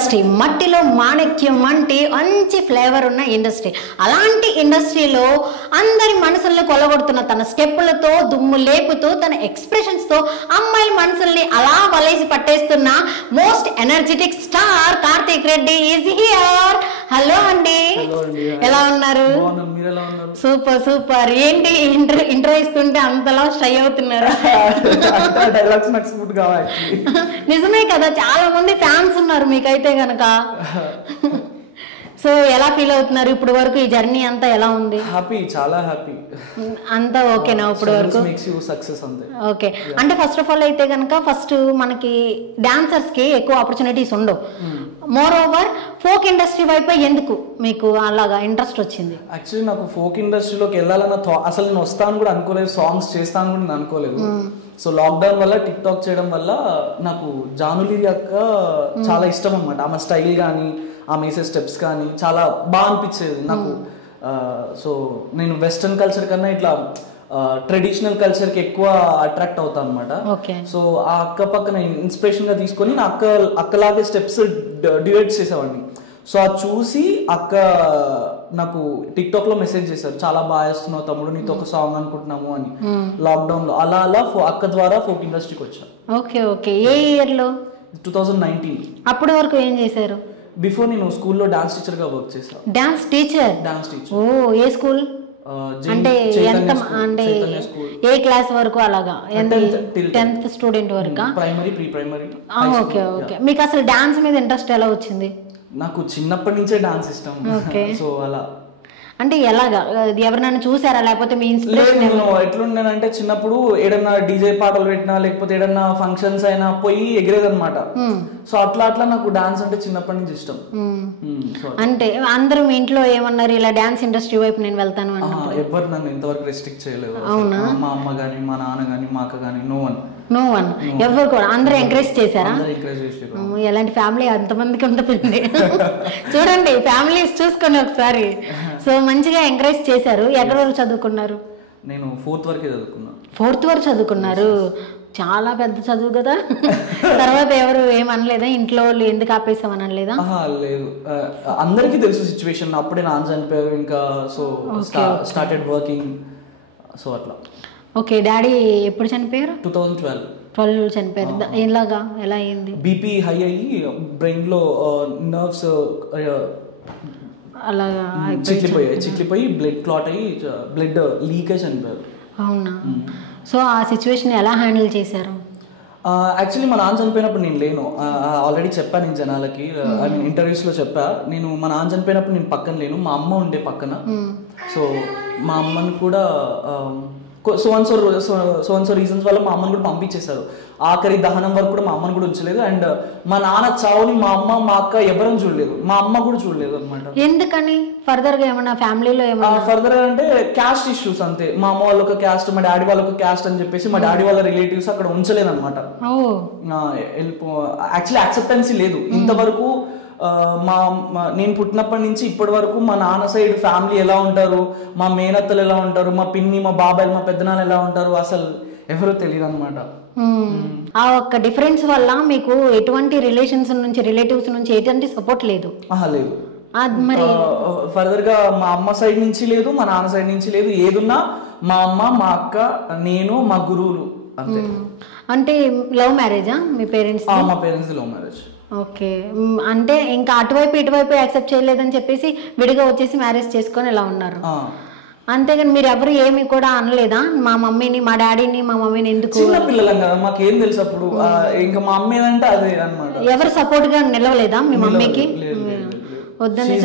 Industry, మట్టిలో మాణిక్యం వంటి మంచి ఫ్లేవర్ ఉన్న ఇండస్ట్రీ. అలాంటి ఇండస్ట్రీలో అందరి మనసుల్ని కొలగొడుతున్న తన స్టెప్పులతో, దుమ్ము లేపుతూ, తన ఎక్స్ప్రెషన్స్తో అమ్మాయిల మనసుల్ని అలా వలేసి పట్టేస్తున్న most energetic star Karthik Reddy is here. Hello అండి, ఎలా ఉన్నారు? Super super. ఏంటి ఇంట్రో ఇస్తుంటే అంతలా స్ట్రై అవుతున్నారు? నిజమే కదా, చాలా మంది ఫ్యాన్స్ ఉన్నారు మీకైతే గనక. సో ఎలా ఫీల్ అవుతున్నారు ఇప్పుడు వరకు? ఈ జర్నీ అంతా ఎలా ఉంది? హ్యాపీ, చాలా హ్యాపీ. అంతా ఓకేనా ఇప్పుడు వరకు? ఓకే. అంటే ఫస్ట్ ఆఫ్ ఆల్ అయితే కనుక ఫస్ట్ మనకి డాన్సర్స్ కి ఎక్కువ ఆపర్చునిటీస్ ఉండవు. మోర్ ఓవర్ ఫోక్ ఇండస్ట్రీ వైపు ఎందుకు మీకు అలాగా ఇంట్రెస్ట్ వచ్చింది? యాక్చువల్లీ నాకు ఫోక్ ఇండస్ట్రీలోకి వెళ్ళాలన్న అసలు నేను వస్తాను కూడా అనుకోలేదు, సాంగ్స్ చేస్తాను కూడా నేను అనుకోలేదు. సో లాక్డౌన్ వల్ల టిక్ టాక్ చేయడం వల్ల నాకు జానులీరి అక్క చాలా ఇష్టం అనమాట. ఆమె స్టైల్ కానీ ఆమె వేసే స్టెప్స్ కానీ చాలా బాగా అనిపించేది నాకు. సో నేను వెస్ట్రన్ కల్చర్ కన్నా ఇట్లా ట్రెడిషనల్ కల్చర్కి ఎక్కువ అట్రాక్ట్ అవుతాను అనమాట. సో ఆ అక్క పక్కన ఇన్స్పిరేషన్ గా తీసుకొని నా అక్కలాగే స్టెప్స్ డ్యూయెట్స్ చేసేవాడిని. సో అది చూసి అక్క నాకు టిక్ టాక్ లో మెసేజ్ చేశారు, చాలా బాగా చేస్తున్నావు తమ్ముడు, నీతో ఒక సాంగ్ అనుకుంటున్నాము అని. లాక్డౌన్ లో అలా అలా అక్క ద్వారా ఫోక్ ఇండస్ట్రీకి వచ్చాను. Okay okay. ఏ ఇయర్ లో? 2019. అప్పటి వరకు ఏం చేశారు? బిఫోర్ నేను స్కూల్లో డాన్స్ టీచర్ గా వర్క్ చేశాను. Dance teacher? Dance teacher. Oh, ఏ స్కూల్? అంటే ఎంత, అంటే ఏ క్లాస్ వరకు అలాగా? 10th స్టూడెంట్ వరకు? Primary, pre primary. Okay okay. మీకు అసలు డాన్స్ మీద ఇంట్రెస్ట్ ఎలా వచ్చింది? నాకు చిన్నప్పటి నుంచే డాన్స్ ఇష్టం. సో అలా అంటే ఎలాగా? ఎవరినైనా చూసారా లేకపోతే మీ ఇన్స్పిరేషన్? ఎట్లుండేనంటే చిన్నప్పుడు ఏదన్నా డీజే పాటలు పెట్టినా లేకపోతే ఏదన్నా ఫంక్షన్స్ అయినా పోయి ఎగిరేదన్నమాట. సో అట్లా అట్లా నాకు డాన్స్ అంటే చిన్నప్పటి నుంచి ఇష్టం. అంటే అందరూ మీ ఇంట్లో ఏమన్నారు ఇలా డాన్స్ ఇండస్ట్రీ వైపు నేను వెళ్తాను అని? ఎవరు నన్ను ఇంతవరకు రెస్ట్రిక్ట్ చేయలేదు. అవునా? మా అమ్మ గానీ, మా నాన్న గానీ, మా అక్క గానీ, నో వన్ ఎవరు కూడా? అందరూ ఎంకరేజ్ చేశారా? ఎలాంటి ఫ్యామిలీ అంతమందికి ఉంటుంది చూడండి, ఫ్యామిలీస్ చూసుకొని ఒకసారి. సో మంచిగా ఎంకరేజ్ చేశారు. ఎక్కడ వరకు చదువుకున్నారు? నేను 4th వరకే చదువుకున్నాను. 4th వరకు చదువుకున్నారు? చాలా పెద్ద చదువు కదా. తర్వాత ఎవరు ఏమనలేదా ఇంట్లో వాళ్ళు? ఎందుకు ఆపేసామని అనలేదా? లేదు, అందరికీ తెలుసు సిచ్యువేషన్. అప్పుడే నాన్న చనిపోయారు ఇంకా. So started working. సో అట్లా. ఓకే. డాడీ ఎప్పుడు చనిపోయారు? 2012 చనిపోయారు. ఎలాగా, ఎలా అయింది? బీపీ హై అయ్యి బ్రెయిన్ లో నర్వ్స్ అలాగా చిట్లిపోయి బ్లడ్ క్లాట్ అయ్యి బ్లడ్ లీక్ అయి చనిపోయారు. అవునా? సో ఆ సిచ్యువేషన్ ఎలా హ్యాండిల్ చేశారు? యాక్చువల్లీ మా నాన్న చనిపోయినప్పుడు నేను లేను. ఆల్రెడీ చెప్పాను నేను జనాలకి, ఇంటర్వ్యూస్లో చెప్పా. నేను మా నాన్న చనిపోయినప్పుడు నేను పక్కన లేను, మా అమ్మ ఉండే పక్కన. సో మా అమ్మని కూడా సో రీజన్స్ వల్ల మా అమ్మని కూడా పంపించేశారు. ఆఖరి దహనం వరకు కూడా మా అమ్మని కూడా ఉంచలేదు. అండ్ మా నాన్న చావుని మా అమ్మ, మా అక్క ఎవరూ చూడలేదు, మా అమ్మ కూడా చూడలేదు అనమాట. ఎందుకని? ఫర్దర్ గా ఏమన్నా ఫ్యామిలీలో ఏమన్నా? ఫర్దర్ గా అంటే క్యాస్ట్ ఇష్యూస్ అంతే. మా అమ్మ వాళ్ళ ఒక క్యాస్ట్, మా డాడీ వాళ్ళ ఒక క్యాస్ట్ అని చెప్పేసి మా డాడీ వాళ్ళ రిలేటివ్స్ అక్కడ ఉంచలేదు అనమాట. యాక్చువల్లీ యాక్సెప్టెన్సీ లేదు ఇంతవరకు. నేను పుట్టినప్పటి నుంచి ఇప్పటి వరకు మా నాన్న సైడ్ ఫ్యామిలీ ఎలా ఉంటారు, మా మేనత్తలు ఎలా ఉంటారు, మా పిన్ని, మా బాబాయ్, మా పెద్దనాన్న ఎలా ఉంటారు అసలు ఎవరో తెలియదు అనమాట. ఆ ఒక్క డిఫరెన్స్ వల్ల మీకు ఎటువంటి రిలేషన్స్ నుంచి, రిలేటివ్స్ నుంచి ఎటువంటి సపోర్ట్ లేదు? లేదు. మరి ఫర్దర్ గా మా అమ్మ సైడ్ నుంచి లేదు, మా నాన్న సైడ్ నుంచి లేదు. ఏదున్నా మా అమ్మ, మా అక్క, నేను, మా గురువులు అంతే. అంటే లవ్ మ్యారేజా మీ పేరెంట్స్? మా పేరెంట్స్ లవ్ మ్యారేజ్. ఓకే. అంటే ఇంకా అటువైపు ఇటువైపు యాక్సెప్ట్ చేయలేదని చెప్పేసి విడిగా వచ్చేసి మ్యారేజ్ చేసుకొని ఇలా ఉన్నారు. అంతేగాని మీరు ఎవరు ఏమి కూడా అనలేదా? మా మమ్మీని, మా డాడీని, మా మమ్మీని ఎందుకు? చిన్న పిల్లలం కదా, మాకేం తెలుసు అప్పుడు. ఇంకా మా అమ్మ ఏదంటే అదే అనమాట. ఎవరు సపోర్ట్ గా నిలవలేదా మీ మమ్మీకి? వద్దని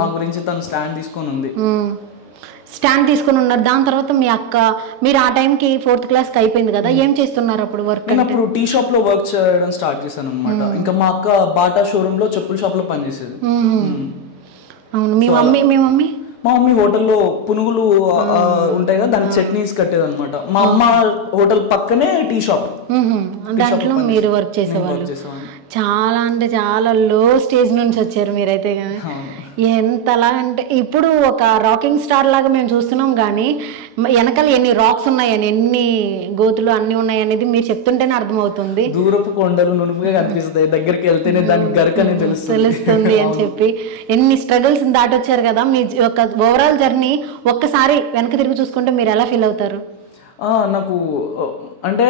మా గురించి తను స్టాండ్ తీసుకొని ఉంది. స్టాండ్ తీసుకుని ఉన్నారు. దాని తర్వాత మీ అక్క, మీరు ఆ టైంకి 4th క్లాస్కి అయిపోయింది కదా, ఏం చేస్తున్నారు అప్పుడు వర్క్? నేను అప్పుడు టీ షాప్ లో వర్క్ చేయడం స్టార్ట్ చేశాను అనమాట. ఇంకా మా అక్క బాటా షోరూమ్ లో చెప్పుల షాప్ లో పనిచేసేది. అవును. మీ మమ్మీ? మా మమ్మీ హోటల్లో పునుగులు ఉంటాయి కదా, దానికి చట్నీస్ కట్టేది అనమాట. మా అమ్మ హోటల్ పక్కనే టీ షాప్, దాంట్లో మీరు వర్క్ చేసేవాళ్ళు. చాలా అంటే చాలా లో స్టేజ్ నుంచి వచ్చారు మీరైతే. కానీ ఎంతలా అంటే ఇప్పుడు ఒక రాకింగ్ స్టార్ లాగా మేము చూస్తున్నాం, కానీ వెనకాల ఎన్ని రాక్స్ ఉన్నాయని, ఎన్ని గోతులు అన్ని ఉన్నాయి అనేది మీరు చెప్తుంటేనే అర్థమవుతుంది. దూరపు కొండలు నునుపుగా కనిపిస్తాయి, దగ్గరికి వెళ్తేనే దానికి గరకని తెలుస్తుంది అని చెప్పి ఎన్ని స్ట్రగుల్స్ దాటొచ్చారు కదా. మీ యొక్క ఓవరాల్ జర్నీ ఒక్కసారి వెనక తిరిగి చూసుకుంటే మీరు ఎలా ఫీల్ అవుతారు? నాకు అంటే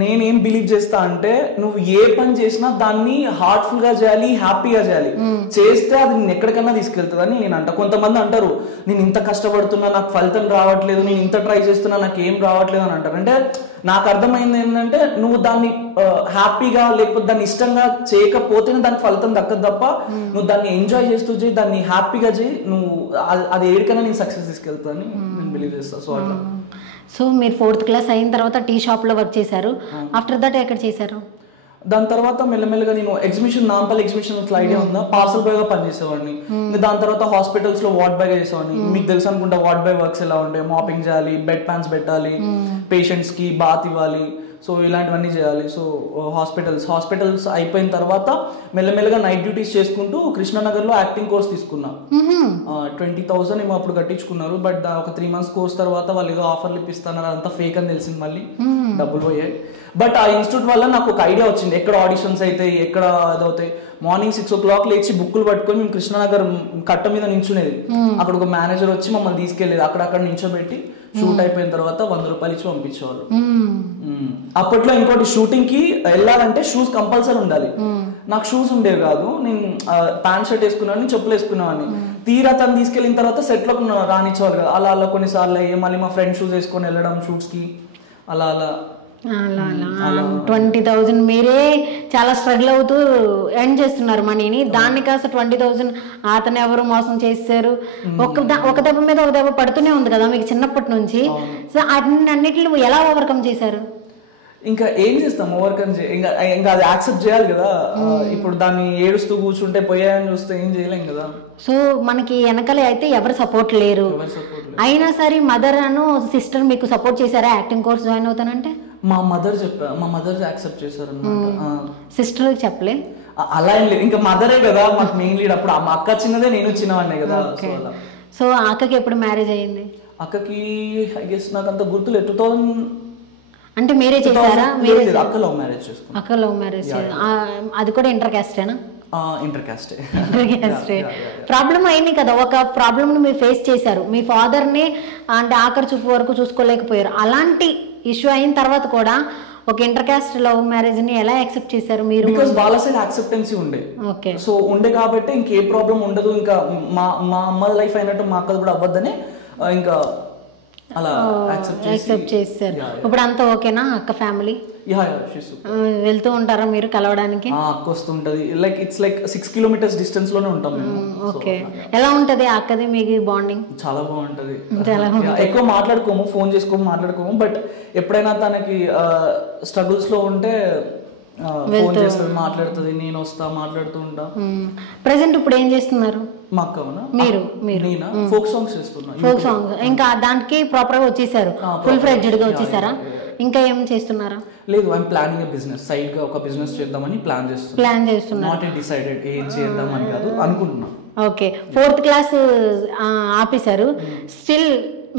నేనేం బిలీవ్ చేస్తా అంటే, నువ్వు ఏ పని చేసినా దాన్ని హార్ట్ఫుల్ గా చేయాలి, హ్యాపీగా చేయాలి. చేస్తే అది నేను ఎక్కడికన్నా తీసుకెళ్తుందని నేను అంట. కొంతమంది అంటారు, నేను ఇంత కష్టపడుతున్నా నాకు ఫలితం రావట్లేదు, నేను ఇంత ట్రై చేస్తున్నా నాకు ఏం రావట్లేదు అని అంటారు. అంటే నాకు అర్థమైంది ఏంటంటే, నువ్వు దాన్ని హ్యాపీగా లేకపోతే దాన్ని ఇష్టంగా చేయకపోతేనే దానికి ఫలితం దక్కదు తప్ప, నువ్వు దాన్ని ఎంజాయ్ చేస్తూ చేయి, దాన్ని హ్యాపీగా చేయి, నువ్వు అది ఏడికైనా నేను సక్సెస్ తీసుకెళ్తానని నేను బిలీవ్ చేస్తాను. సో అట్లా. సో మీరు 4th క్లాస్ అయిన తర్వాత టీ షాప్లో వర్క్ చేశారు. ఆఫ్టర్ దట్ ఎక్కడ చేశారు? దాని తర్వాత మెల్లమెల్లగా నేను ఎగ్జిబిషన్, నాంపల్లి ఎగ్జిబిషన్ ఐడియా ఉందా, పార్సల్ బాయ్ గా పనిచేసేవాడిని. ఇంకా దాని తర్వాత హాస్పిటల్స్ లో వార్డ్ బాయ్ గా చేసేవాడిని. మీకు తెలుసు అనుకుంటా వార్డ్ బాయ్ వర్క్స్ ఎలా ఉంటాయి, మాపింగ్ చేయాలి, బెడ్ ప్యాన్స్ పెట్టాలి, పేషెంట్స్ కి బాత్ ఇవ్వాలి, సో ఇలాంటివన్నీ చేయాలి. సో హాస్పిటల్స్ అయిపోయిన తర్వాత మెల్లమెల్లగా నైట్ డ్యూటీస్ చేసుకుంటూ కృష్ణానగర్లో యాక్టింగ్ కోర్స్ తీసుకున్నా. 20,000 ఏమో అప్పుడు కట్టించుకున్నారు. బట్ ఒక 3 months కోర్స్ తర్వాత వాళ్ళు ఏదో ఆఫర్లు ఇప్పిస్తున్నారు, అదంతా ఫేక్ అని తెలిసింది, మళ్ళీ డబ్బులు పోయాయి. బట్ ఆ ఇన్స్టిట్యూట్ వల్ల నాకు ఒక ఐడియా వచ్చింది, ఎక్కడ ఆడిషన్స్ అవుతాయి, ఎక్కడ ఇదవుతాయి. మార్నింగ్ 6 o'clock లేచి బుక్కులు పట్టుకొని మేము కృష్ణానగర్ కట్ట మీద నించునేది. అక్కడ ఒక మేనేజర్ వచ్చి మమ్మల్ని తీసుకెళ్లేది, అక్కడక్కడ నించోబెట్టి షూట్ అయిపోయిన తర్వాత 100 రూపాయలు ఇచ్చి పంపించేవాళ్ళు. అప్పట్లో ఇంకోటి, షూటింగ్ కి వెళ్ళాలంటే షూస్ కంపల్సరీ ఉండాలి. నాకు షూస్ ఉండేవి కాదు, నేను ప్యాంట్ షర్ట్ వేసుకున్నాను, చెప్పులు వేసుకున్నాను. తీరా తను తీసుకెళ్ళిన తర్వాత సెట్ లోకి రానిచ్చేవాళ్ళు కదా. అలా అలా కొన్నిసార్లు మళ్ళీ మా ఫ్రెండ్ షూస్ వేసుకొని వెళ్ళడం షూట్స్ కి, అలా అలా 20,000 మీరే చాలా స్ట్రగుల్ అవుతూ ఎర్న్ చేస్తున్నారు మనీని. దాన్ని కాస్త 20,000 అతను ఎవరు మోసం చేశారు, ఒక దెబ్బ మీద ఒక దెబ్బ పడుతూనే ఉంది కదా మీకు చిన్నప్పటి నుంచి. సో అన్నిటిని ఎలా ఓవర్కమ్ చేశారు? ఇంకా ఏం చేస్తాం, ఓవర్కమ్ ఇంకా అది యాక్సెప్ట్ చేయాలి కదా. ఇప్పుడు దాన్ని ఏడుస్తూ కూర్చుంటే పోయాయని చూస్తే ఏం చేయలేం కదా. సో మనకి వెనకాల అయితే ఎవరు సపోర్ట్ లేరు, అయినా సరే మదర్ అను సిస్టర్ మీకు సపోర్ట్ చేశారా యాక్టింగ్ కోర్స్ జాయిన్ అవుతానంటే? మా మదర్ యాక్సెప్ట్ చేశారు అన్నమాట. సిస్టర్ చెప్పలే? అలా ఏం లేదు, ఇంకా మదరే కదా మాకు మెయిన్ లీడ్. అప్పుడు మా అక్క చిన్నదే, నేను చిన్నవాడినే కదా. సో అక్కకి ఎప్పుడు మ్యారేజ్ అయ్యింది? అక్కకి ఐ గెస్ నాకు అంత గుర్తులేదు, 2000. అంటే మీరే చేశారా? అక్క లవ్ మ్యారేజ్ చేసుకున్నాను. అక్క లవ్ మ్యారేజ్, అది కూడా ఇంటర్ క్యాస్టేనా? ఇంటర్ క్యాస్టే. ప్రాబ్లం అయింది కదా, ఒక ప్రాబ్లమ్ ని మీరు ఫేస్ చేశారు. మీ ఫాదర్ ని అంటే ఆఖరి చూపు వరకు చూసుకోలేకపోయారు. అలాంటి ఇష్యూ అయిన తర్వాత కూడా ఒక ఇంటర్ క్యాస్ట్ లవ్ మ్యారేజ్ ని ఎలా యాక్సెప్ట్ చేశారు మీరు? బికాస్ వాళ్ళ సైడ్ యాక్సెప్టెన్సీ ఉండే. ఓకే. సో ఉండే కాబట్టి ఇంకే ప్రాబ్లం ఉండదు. ఇంకా మా అమ్మ లైఫ్ అయినట్టు మా అక్కది కూడా అవ్వద్దని ఇంకా అలా యాక్సెప్ట్ చేశారు. ఇప్పుడు అంతా ఓకేనా అక్క ఫ్యామిలీ? వెళ్తూ ఉంటారా మీరు కలవడానికి? అక్క వస్తుంటది, ఇట్స్ లైక్ 6 kilometers డిస్టెన్స్ లోనే ఉంటాం మేము. ఓకే. ఎలా ఉంటది అక్కది మీకు బాండింగ్? చాలా బాగుంటది. ఎక్కువ మాట్లాడుకోము, ఫోన్ చేసుకోము, మాట్లాడుకోము. బట్ ఎప్పుడైనా తనకి స్ట్రగుల్స్ లో ఉంటే ఫోన్ చేస్తుంది, మాట్లాడుతుంది, నేను వస్తా, మాట్లాడుతూ ఉంటా. ప్రెసెంట్ ఇప్పుడు ఏం చేస్తున్నారు? మా అక్కనా? మీరు ఫోక్ సాంగ్స్ చేస్తున్నా. ఫోక్ సాంగ్స్ ఇంకా దానికి ప్రాపర్ గా వచ్చేసారు, ఫుల్ ఫ్లెడ్జ్డ్ గా వచ్చేసారా? ఇంకా ఏం చేస్తున్నారా? లేదు, I'm planning a business, side గా ఒక బిజినెస్ చేద్దామని ప్లాన్ చేస్తున్నా. నాట్ ఎట్ డిసైడెడ్ ఏం చేద్దామని కాదు, అనుకుంటున్నా. ఓకే. 4th క్లాస్ ఆపేశారు, స్టిల్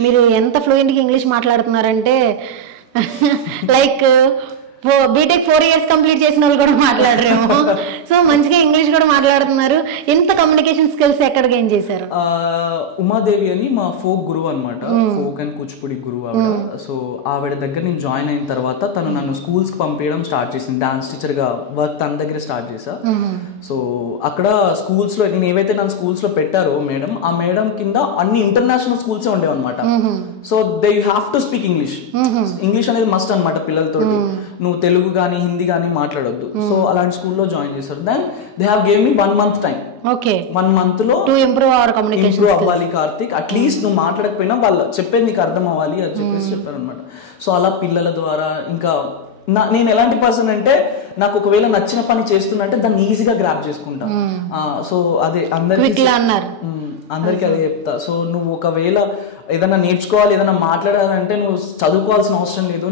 మీరు ఎంత ఫ్లూయెంట్ గా ఇంగ్లీష్ మాట్లాడుతున్నారంటే లైక్ బీటెక్ 4 years కంప్లీట్ చేసిన వాళ్ళు కూడా మాట్లాడరేమో. సో మంచిగా ఇంగ్లీష్ కూడా మాట్లాడుతున్నారు. ఎంత కమ్యూనికేషన్ స్కిల్స్ ఎక్కడ గెయిన్ చేశారు? ఉమాదేవి అని మా ఫోక్ గురువు అనమాట, ఫోక్ అండ్ కూచిపూడి గురువు ఆవిడ. సో ఆవిడ దగ్గర నేను జాయిన్ అయిన తర్వాత తను నన్ను స్కూల్స్ కి పంపించడం స్టార్ట్ చేసింది. డాన్స్ టీచర్ గా వర్క్ తన దగ్గర స్టార్ట్ చేశా. సో అక్కడ స్కూల్స్ లో నేను ఏవైతే నన్ను స్కూల్స్ లో పెట్టారో మేడం, ఆ మేడం కింద అన్ని ఇంటర్నేషనల్ స్కూల్స్ ఉండేవి అనమాట. So they you have to speak English. English అనేది మస్ట్ అనమాట పిల్లలతో. నువ్వు తెలుగు కానీ హిందీ కానీ మాట్లాడొద్దు. సో అలాంటి స్కూల్లో జాయిన్ చేశారు. Then they have gave me 1 month time. Okay. 1 month లో ఇంప్రూవ్ అవ్వాలి కార్తిక్, అట్లీస్ట్ నువ్వు మాట్లాడకపోయినా వాళ్ళు చెప్పేది నీకు అర్థం అవ్వాలి అని చెప్పేసి చెప్పారు అనమాట. సో అలా పిల్లల ద్వారా ఇంకా నేను ఎలాంటి పర్సన్ అంటే, నాకు ఒకవేళ నచ్చిన పని చేస్తున్నట్టే దాన్ని ఈజీగా గ్రాప్ చేసుకుంటా. సో అదే అందరికీ అదే చెప్తా. సో నువ్వు ఒకవేళ ఏదైనా నేర్చుకోవాలి, ఏదైనా మాట్లాడాలంటే నువ్వు చదువుకోవాల్సిన అవసరం లేదు,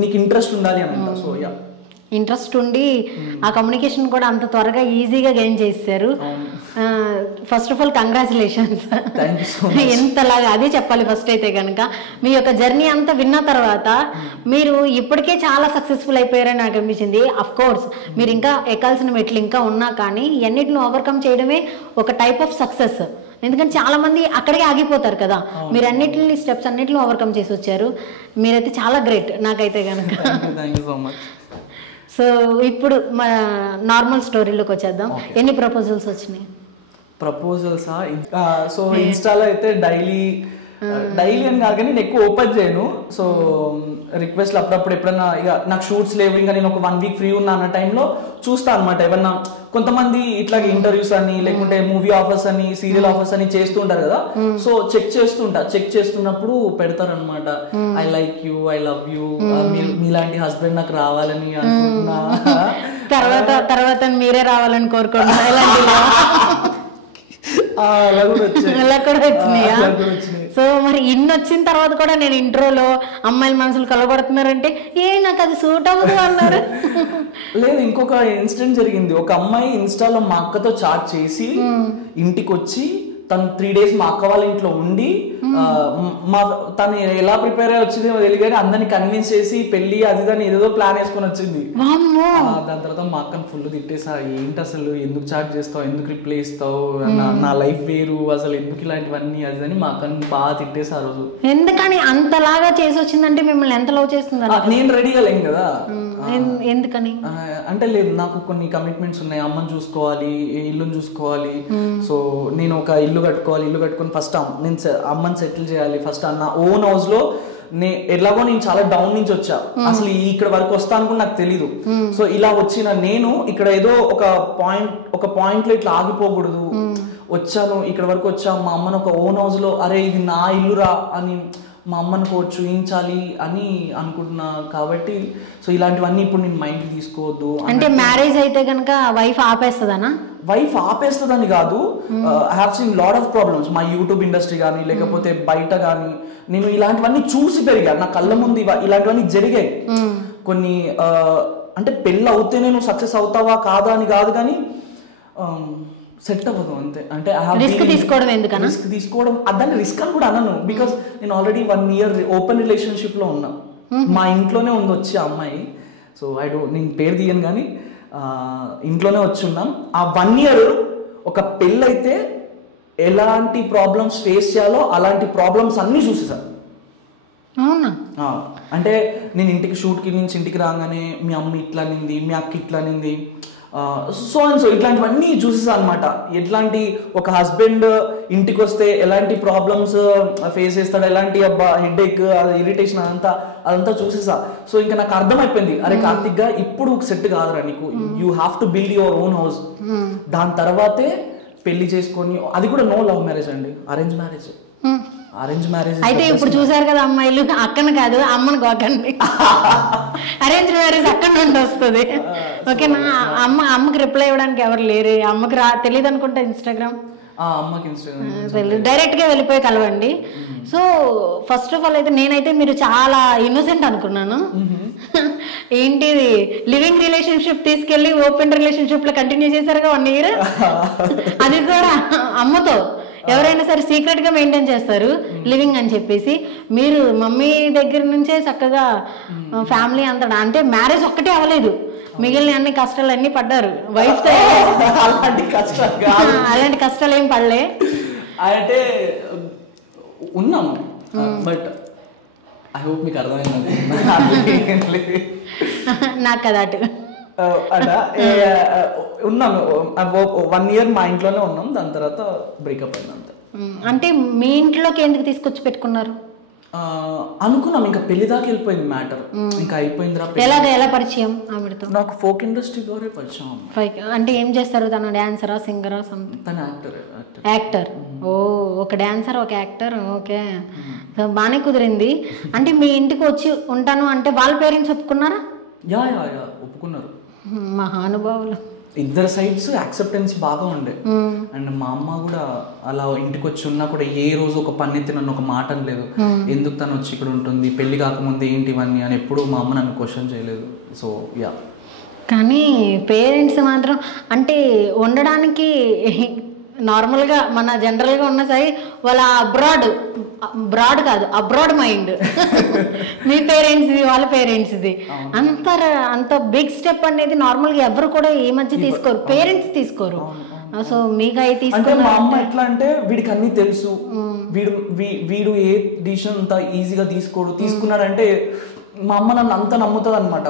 నీకు ఇంట్రెస్ట్ ఉండాలి అని అంట. సో యా, ఇంట్రెస్ట్ ఉండి ఆ కమ్యూనికేషన్ కూడా అంత త్వరగా ఈజీగా గెయిన్ చేశారు. First of all congratulations. Thank you so much. ఎంతలాగా అదే చెప్పాలి ఫస్ట్ అయితే కనుక. మీ యొక్క జర్నీ అంతా విన్న తర్వాత మీరు ఇప్పటికే చాలా సక్సెస్ఫుల్ అయిపోయారని నాకు అనిపించింది. అఫ్ కోర్స్ మీరు ఇంకా ఎక్కాల్సిన మెట్లు ఇంకా ఉన్నా కానీ అన్నిటిని ఓవర్కమ్ చేయడమే ఒక టైప్ ఆఫ్ సక్సెస్. ఎందుకంటే చాలా మంది అక్కడికే ఆగిపోతారు కదా. మీరు అన్నిటిని స్టెప్స్ అన్నిటిని ఓవర్కమ్ చేసి వచ్చారు. మీరైతే చాలా గ్రేట్ నాకైతే కనుక. Thank you so much. So ఇప్పుడు మన నార్మల్ స్టోరీలోకి వచ్చేద్దాం. ఎన్ని ప్రపోజల్స్ వచ్చినాయి? ప్రపోజల్సా? సో ఇన్స్టాలో అయితే డైలీ అని కాదు కానీ నేను ఎక్కువ ఓపెన్ చేయను. సో రిక్వెస్ట్లు అప్పుడప్పుడు ఎప్పుడన్నా ఇక నాకు షూట్స్ లేవు ఇంకా నేను ఒక 1 వీక్ ఫ్రీ ఉన్నా అన్న టైంలో చూస్తా అనమాట. ఏమన్నా కొంతమంది ఇట్లాగే ఇంటర్వ్యూస్ అని లేకుంటే మూవీ ఆఫర్స్ అని సీరియల్ ఆఫర్స్ అని చేస్తుంటారు కదా. సో చెక్ చేస్తున్నప్పుడు పెడతారు అనమాట, I like you, I love you, మీలాంటి హస్బెండ్ నాకు రావాలని అనుకుంటున్నా, తర్వాత మీరే రావాలని కోరుకుంటున్నా. అలా కూడా వచ్చినాయా? సో మరి ఇన్ని వచ్చిన తర్వాత కూడా నేను ఇంట్రోలో అమ్మాయిల మనసులు కలబడుతున్నారంటే నాకు అది సూట్ అవ్వదు అన్నారు. లేదు, ఇంకొక ఇన్సిడెంట్ జరిగింది. ఒక అమ్మాయి ఇన్స్టాలో మా అక్కతో చాట్ చేసి ఇంటికి వచ్చి తను 3 days మా అక్క వాళ్ళ ఇంట్లో ఉండి తను ఎలా ప్రిపేర్ అయ్యి వచ్చిందో తెలియదు కానీ అందరిని కన్విన్స్ చేసి పెళ్లి అది దాన్ని ఏదో ప్లాన్ వేసుకొని వచ్చింది. దాని తర్వాత మా అక్కను ఫుల్ తిట్టేసా, ఏంటి అసలు ఎందుకు చాట్ చేస్తావు, ఎందుకు రిప్లై ఇస్తావు, నా లైఫ్ వేరు, అసలు ఎందుకు ఇలాంటివన్నీ అది అని మా అక్కను బాగా తిట్టేసా ఆ రోజు. ఎందుకని అంతలాగా చేసి వచ్చిందంటే మిమ్మల్ని ఎంత లవ్ చేస్తుందా? నేను రెడీగా లేను కదా. ఎందుకని అంటే లేదు, నాకు కొన్ని కమిట్మెంట్స్ ఉన్నాయి. అమ్మని చూసుకోవాలి, ఇల్లుని చూసుకోవాలి. సో నేను ఒక ఇల్లు కట్టుకొని ఫస్ట్ నేను అమ్మని సెటిల్ చేయాలి. ఫస్ట్ నా ఓన్ హౌస్ లో ఎలాగో నేను చాలా డౌన్ నుంచి వచ్చా, అసలు ఇక్కడ వరకు వస్తా అనుకుని నాకు తెలీదు. సో ఇలా వచ్చిన నేను ఇక్కడ ఏదో ఒక పాయింట్ లో ఇట్లా ఆగిపోకూడదు, వచ్చాను ఇక్కడ వరకు వచ్చా, మా అమ్మని ఒక ఓన్ హౌస్ లో అరే ఇది నా ఇల్లురా అని మా అమ్మని చూయించాలి అని అనుకుంటున్నా. కాబట్టి సో ఇలాంటివన్నీ ఇప్పుడు నేను మైండ్ తీసుకోవద్దు. అంటే మ్యారేజ్ అయితే కనుక వైఫ్ ఆపేస్తుందనా? వైఫ్ ఆపేస్తుందని కాదు, I have seen lot of problems మా యూట్యూబ్ ఇండస్ట్రీ కానీ లేకపోతే బయట కానీ. నేను ఇలాంటివన్నీ చూసి పెరిగాను, నా కళ్ళ ముందు ఇలాంటివన్నీ జరిగాయి కొన్ని. అంటే పెళ్ళి అవుతేనే నువ్వు సక్సెస్ అవుతావా కాదా అని కాదు కానీ సెట్ అవ్వదు అంతే. అంటే రిస్క్ తీసుకోవడం దాన్ని రిస్క్ అని కూడా అనను, బికాస్ నేను ఆల్రెడీ 1 year ఓపెన్ రిలేషన్షిప్ లో ఉన్నా. మా ఇంట్లోనే ఉంది వచ్చి ఆ అమ్మాయి. సో నేను పేరు తీయను కానీ ఇంట్లోనే వచ్చి ఉన్నాం. ఆ 1 year ఒక పెళ్ళైతే ఎలాంటి ప్రాబ్లమ్స్ ఫేస్ చేయాలో అలాంటి ప్రాబ్లమ్స్ అన్నీ చూసేసాను. అంటే నేను ఇంటికి షూట్కి నుంచి ఇంటికి రాగానే మీ అమ్మ ఇట్లా నింది, మీ అక్క ఇట్లా నింది, సో ఇట్లాంటివన్నీ చూసేసా అనమాట. ఎట్లాంటి ఒక హస్బెండ్ ఇంటికి వస్తే ఎలాంటి ప్రాబ్లమ్స్ ఫేస్ చేస్తాడు, ఎలాంటి హెడేక్, ఇరిటేషన్ అదంతా చూసేసా. సో ఇంకా నాకు అర్థమైపోయింది, అరే కార్తిక్ గా ఇప్పుడు సెట్ కాదురా నీకు, you have to build your own house. దాని తర్వాతే పెళ్లి చేసుకొని, అది కూడా నో లవ్ మ్యారేజ్ అండి, అరేంజ్ మ్యారేజ్. అయితే ఇప్పుడు చూసారు కదా అమ్మాయిలు, అక్కను కాదు అమ్మను గోకండి. అరేంజ్ మ్యారేజ్ అక్కడ నుండి వస్తుంది. ఓకేనా? అమ్మకి రిప్లై ఇవ్వడానికి ఎవరు లేరు, అమ్మకి తెలియదు అనుకుంటా ఇన్స్టాగ్రామ్, డైరెక్ట్ గా వెళ్ళిపోయి కలవండి. సో ఫస్ట్ ఆఫ్ ఆల్ అయితే నేనైతే మీరు చాలా ఇన్నోసెంట్ అనుకున్నాను. ఏంటి లివింగ్ రిలేషన్షిప్ తీసుకెళ్లి ఓపెన్ రిలేషన్షిప్ లో కంటిన్యూ చేశారుగా 1 year, అది కూడా అమ్మతో. ఎవరైనా సరే సీక్రెట్ గా మెయింటైన్ చేస్తారు లివింగ్ అని చెప్పేసి. మీరు మమ్మీ దగ్గర నుంచే చక్కగా ఫ్యామిలీ అంతా, అంటే మ్యారేజ్ ఒక్కటే అవ్వలేదు, మిగిలిన అన్ని కష్టాలు అన్ని పడ్డారు వైఫ్ తో. అలాంటి కష్టాలు ఏం పడలే అంటే ఉన్నాము. బట్ ఐ హోప్ మీకు అర్థమైంది నాకు కదా అటు ఉన్నాం. 1 year మా ఇంట్లోనే ఉన్నాం, దాని తర్వాత బ్రేకప్ అయింది అంతే. అంటే మీ ఇంట్లోకి ఎందుకు తీసుకొచ్చి పెట్టుకున్నారు? అనుకున్నాం, ఇంకా పెళ్లి దాకా వెళ్ళిపోయింది మ్యాటర్, ఇంకా అయిపోయిందిరా. ఎలా పరిచయం ఆవిడతో? నాకు ఫోక్ ఇండస్ట్రీ ద్వారా పరిచయం. అంటే ఏం చేస్తారు తను? డాన్సరా, సింగరా? తను యాక్టర్. ఓ, ఒక డాన్సర్, ఒక యాక్టర్. ఓకే, బాగానే కుదిరింది. అంటే మీ ఇంటికి వచ్చి ఉంటాను అంటే వాళ్ళ పేరెంట్స్ ఒప్పుకున్నారా? యా ఒప్పుకున్నారు. మహానుభావులు. ఇద్దరు సైడ్స్ యాక్సెప్టెన్స్ బాగా ఉండే. అండ్ మా అమ్మ కూడా అలా ఇంటికి వచ్చి ఉన్నా కూడా ఏ రోజు ఒక పన్నెత్తి నన్ను ఒక మాట అనలేదు, ఎందుకు తను వచ్చి ఇక్కడ ఉంటుంది, పెళ్లి కాకముందు ఏంటి ఇవన్నీ అని ఎప్పుడు మా అమ్మ నన్ను క్వశ్చన్ చేయలేదు. సో కానీ పేరెంట్స్ మాత్రం అంటే ఉండడానికి నార్మల్గా మన జనరల్గా ఉన్న సై వాళ్ళ బ్రాడ్ కాదు అబ్రాడ్ మైండ్ మీ పేరెంట్స్ది వాళ్ళ పేరెంట్స్ది అంత బిగ్ స్టెప్ అనేది నార్మల్గా ఎవరు కూడా ఈ మధ్య తీసుకోరు, పేరెంట్స్ తీసుకోరు. సో మీకు అయితే అంటే మా అమ్మ ఎట్లా అంటే వీడికి అన్ని తెలుసు, వీడు ఏ డిసిషన్ అంత ఈజీగా తీసుకున్నాడంటే మా అమ్మ నన్ను అంత నమ్ముతుంది అనమాట.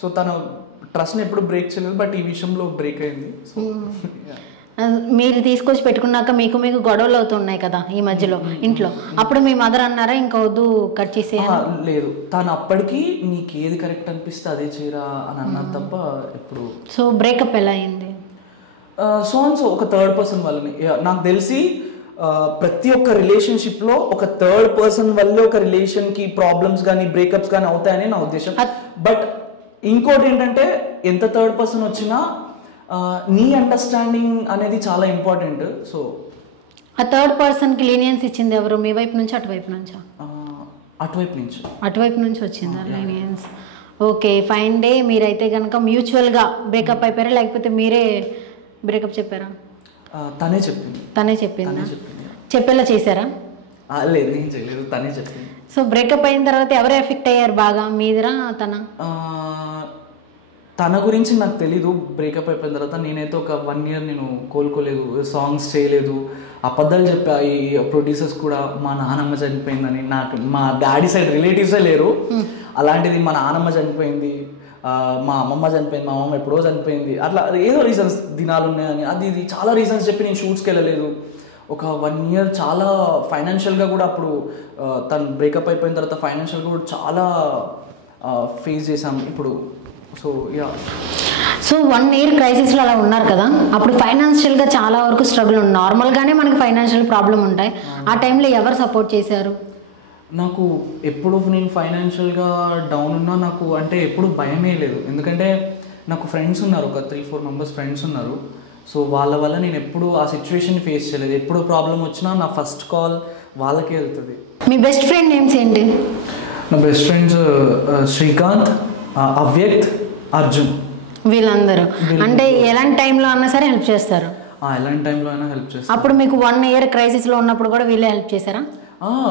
సో తన ట్రస్ట్ని ఎప్పుడు బ్రేక్ చేయలేదు, బట్ ఈ విషయంలో బ్రేక్ అయింది. సో మీరు తీసుకొచ్చి పెట్టుకున్నాక మీకు గొడవలు అవుతున్నాయి కదా ఈ మధ్యలో ఇంట్లో, అప్పుడు మీ మదర్ అన్నారా ఇంకా వద్దు కట్ చేసే? లేదు, తను అప్పటికి నీకు ఏది కరెక్ట్ అనిపిస్తే అదే చేయరా అని అన్నారు తప్ప ఎప్పుడు. సో బ్రేకప్ ఎలా అయింది? సో ఒక థర్డ్ పర్సన్ వల్లనే నాకు తెలిసి ప్రతి ఒక్క రిలేషన్షిప్లో ఒక థర్డ్ పర్సన్ వల్లే ఒక రిలేషన్కి ప్రాబ్లమ్స్ కానీ బ్రేకప్స్ కానీ అవుతాయని నా ఉద్దేశం. బట్ ఇంకోటి ఏంటంటే ఎంత థర్డ్ పర్సన్ వచ్చినా నీ అండర్స్టాండింగ్ అనేది చాలా ఇంపార్టెంట్. సో ఆ థర్డ్ పర్సన్కి లీనియన్స్ ఇచ్చింది ఎవరు, మీ వైపు నుంచి అటువైపు నుంచా? అటువైపు నుంచి వచ్చిందా లీనియన్స్? Okay fine day. మీరైతే కనుక మ్యూచువల్గా బ్రేకప్ అయిపోయారా లేకపోతే మీరే బ్రేకప్ చెప్పారా? తనే చెప్పింది. చెప్పేలా చేశారా? లేదు నేను చేయలేదు, తనే చెప్పింది. సో బ్రేకప్ అయిన తర్వాత ఎవరు ఎఫెక్ట్ అయ్యారు బాగా, మీదిరా తన గురించి నాకు తెలీదు. బ్రేకప్ అయిపోయిన తర్వాత నేనైతే ఒక 1 year నేను కోలుకోలేదు, సాంగ్స్ చేయలేదు, అబద్ధాలు చెప్పాయి ప్రొడ్యూసర్స్ కూడా. మా నానమ్మ చనిపోయిందని, నాకు మా డాడీ సైడ్ రిలేటివ్సే లేరు, అలాంటిది మా నానమ్మ చనిపోయింది, మా అమ్మమ్మ చనిపోయింది, మా అమ్మమ్మ ఎప్పుడో చనిపోయింది, అట్లా ఏదో రీజన్స్ దినాలు ఉన్నాయని అది ఇది చాలా రీజన్స్ చెప్పి నేను షూట్స్కి వెళ్ళలేదు. ఒక 1 year చాలా ఫైనాన్షియల్గా కూడా అప్పుడు తను బ్రేకప్ అయిపోయిన తర్వాత ఫైనాన్షియల్గా కూడా చాలా ఫేస్ చేసాం ఇప్పుడు. సో 1 year క్రైసిస్లో అలా ఉన్నారు కదా, అప్పుడు ఫైనాన్షియల్గా చాలా వరకు స్ట్రగుల్ ఉంది. నార్మల్గానే మనకి ఫైనాన్షియల్ ప్రాబ్లం ఉంటాయి, ఆ టైంలో ఎవరు సపోర్ట్ చేశారు? నాకు ఎప్పుడు నేను ఫైనాన్షియల్గా డౌన్ ఉన్నా నాకు అంటే ఎప్పుడు భయమే లేదు, ఎందుకంటే నాకు ఫ్రెండ్స్ ఉన్నారు, ఒక 3-4 members ఫ్రెండ్స్ ఉన్నారు. సో వాళ్ళ వల్ల నేను ఎప్పుడు ఆ సిచ్యువేషన్ ఫేస్ చేయలేదు. ఎప్పుడు ప్రాబ్లం వచ్చినా నా ఫస్ట్ కాల్ వాళ్ళకే వెళ్తుంది. మీ బెస్ట్ ఫ్రెండ్ నేమ్స్ ఏంటి? నా బెస్ట్ ఫ్రెండ్స్ శ్రీకాంత్, అవ్యక్త్, అర్జున్. వీళ్ళందరూ అంటే ఎలాంటి టైంలో అన్నా సరే హెల్ప్ చేస్తారు? ఎలాంటి టైంలో అయినా హెల్ప్ చేస్తారు. అప్పుడు మీకు 1 year క్రైసిస్లో ఉన్నప్పుడు కూడా వీళ్ళే హెల్ప్ చేశారా?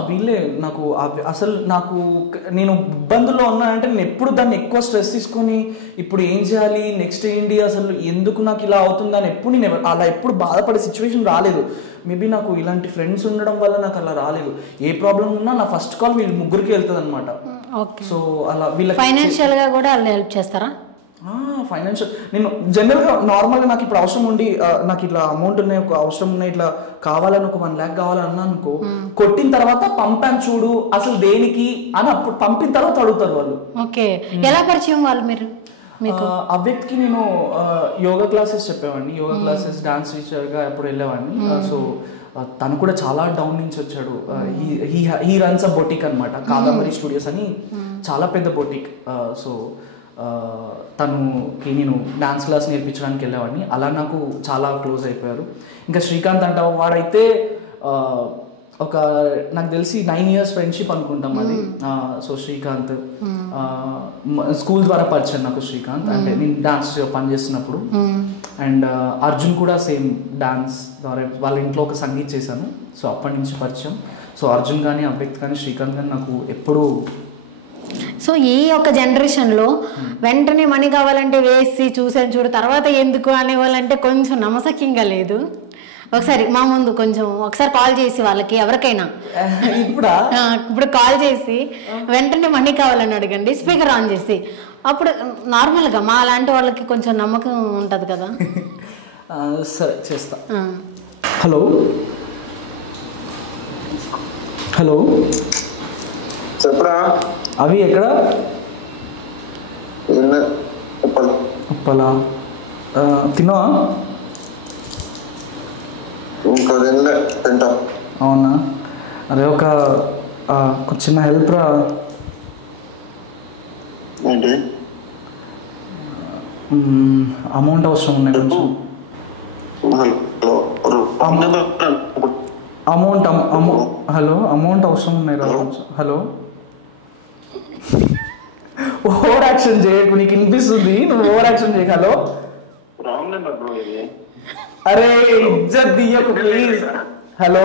వీళ్ళే నాకు అసలు నేను ఇబ్బందుల్లో ఉన్నానంటే నేను ఎప్పుడు దాన్ని ఎక్కువ స్ట్రెస్ తీసుకొని ఇప్పుడు ఏం చేయాలి, నెక్స్ట్ ఏంటి, అసలు ఎందుకు నాకు ఇలా అవుతుందని ఎప్పుడు నేను అలా ఎప్పుడు బాధపడే సిచ్యువేషన్ రాలేదు. మేబీ నాకు ఇలాంటి ఫ్రెండ్స్ ఉండడం వల్ల నాకు అలా రాలేదు. ఏ ప్రాబ్లం ఉన్నా నా ఫస్ట్ కాల్ వీళ్ళు ముగ్గురికి వెళ్తుంది అనమాట. సో అలా వీళ్ళకి ఫైనాన్షియల్గా కూడా వాళ్ళు హెల్ప్ చేస్తారా? ఫైనాన్షియల్ నేను జనరల్గా నార్మల్గా నాకు ఇప్పుడు అవసరం ఉండి నాకు ఇట్లా అమౌంట్ ఉన్నాయి, ఒక అవసరం ఉన్నాయి, ఇట్లా కావాలని ఒక 1 lakh కావాలన్నా అనుకో, కొట్టిన తర్వాత పంపాను చూడు అసలు దేనికి అని అప్పుడు పంపిన తర్వాత అడుగుతారు వాళ్ళు. ఓకే ఎలా పరిచయం వాళ్ళు మీరు? అవ్యక్తికి నేను యోగా క్లాసెస్ చెప్పేవాడిని, యోగా క్లాసెస్ డాన్స్ టీచర్గా ఎప్పుడు వెళ్ళేవాడిని. సో తను కూడా చాలా డౌన్ నుంచి వచ్చాడు. హీ రన్స్ అ బొటిక్ అనమాట, కాదంబరి స్టూడియోస్ అని చాలా పెద్ద బొటిక్. సో తనుకి నేను డాన్స్ క్లాస్ నేర్పించడానికి వెళ్ళేవాడిని, అలా నాకు చాలా క్లోజ్ అయిపోయారు. ఇంకా శ్రీకాంత్ అంటావు, వాడైతే ఒక నాకు తెలిసి 9 years ఫ్రెండ్షిప్ అనుకుంటాం అది. సో శ్రీకాంత్ స్కూల్ ద్వారా పరిచయం నాకు శ్రీకాంత్, అంటే నేను డాన్స్ పనిచేస్తున్నప్పుడు. అండ్ అర్జున్ కూడా సేమ్ డాన్స్ ద్వారా వాళ్ళ ఇంట్లో ఒక సంగీత్ చేశాను, సో అప్పటి నుంచి పరిచయం. సో అర్జున్ కానీ అవ్యక్త్ కానీ శ్రీకాంత్ కానీ నాకు ఎప్పుడూ. సో ఈ యొక్క జనరేషన్లో వెంటనే మనీ కావాలంటే వేసి చూసాను చూడు తర్వాత ఎందుకు అనేవాళ్ళంటే కొంచెం నమ్మసక్యంగా లేదు. ఒకసారి మా ముందు కొంచెం ఒకసారి కాల్ చేసి వాళ్ళకి ఎవరికైనా ఇప్పుడు కాల్ చేసి వెంటనే మనీ కావాలని అడగండి, స్పీకర్ ఆన్ చేసి. అప్పుడు నార్మల్గా మా లాంటి వాళ్ళకి కొంచెం నమ్మకం ఉంటుంది కదా. సరే చేస్తా. హలో హలో చెప్పరా అవి ఎక్కడ? ఉప్పలా తిన్నావా? అవునా, అదే ఒక చిన్న హెల్ప్ రా. అమౌంట్ అవసరం ఉన్నాయి కొంచెం. అమౌంట్ అవసరం ఉన్నాయి రా కొంచెం. హలో ఓవర్ యాక్షన్ చేయకు, నీకు వినిపిస్తుంది, నువ్వు ఓవర్ యాక్షన్ చేయకు. హలో అరే ఇజ్జత్ దియ్యకు ప్లీజ్. హలో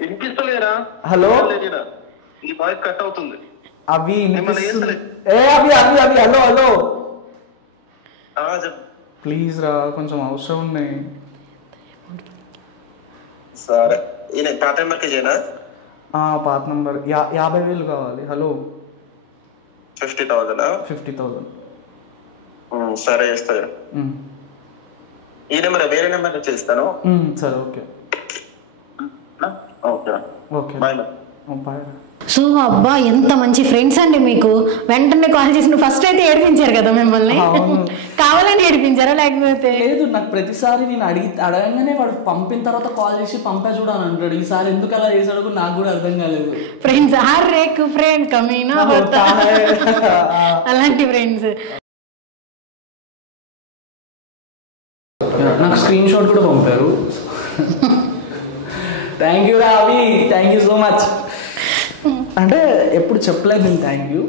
వినిపిస్తలేరా? హలో ఈ వాయిస్ కట్ అవుతుంది. అవి ఏ అవి అవి అవి హలో హలో ప్లీజ్ రా, కొంచెం అవసరం ఉన్నాయి. సరే ఈయన పాత నెంబర్కి చేయనా? పాత నంబర్ 50,000 కావాలి. హలో 50,000. 50,000. సరే ఇస్తా. ఈ నెంబర్ వేరే నెంబర్ చేస్తాను. సరే okay okay okay bye. Bye. So అబ్బా ఎంత మంచి ఫ్రెండ్స్ అండి మీకు. వెంటనే కాల్ చేసి ఫస్ట్ అయితే ఏడిపించారు కదా మిమ్మల్ని, కావాలని ఏడిపించారా లేకపోతే? లేదు, నాకు ప్రతిసారి నేను అడగంగానే వాడు పంపిన తర్వాత కాల్ చేసి పంపా చూడని అంటాడు. ఈసారి ఎందుకు అలా చేశాడు నాకు కూడా అర్థం కాలేదు. ఫ్రెండ్స్ ఆర్ రేక్ ఫ్రెండ్ కమీనా అలాంటి ఫ్రెండ్స్. నాకు స్క్రీన్ షాట్ కూడా పంపారు. థ్యాంక్ యూ రావి, థ్యాంక్ యూ సో మచ్. అంటే ఎప్పుడు చెప్పలేదు నేను థ్యాంక్ యూ,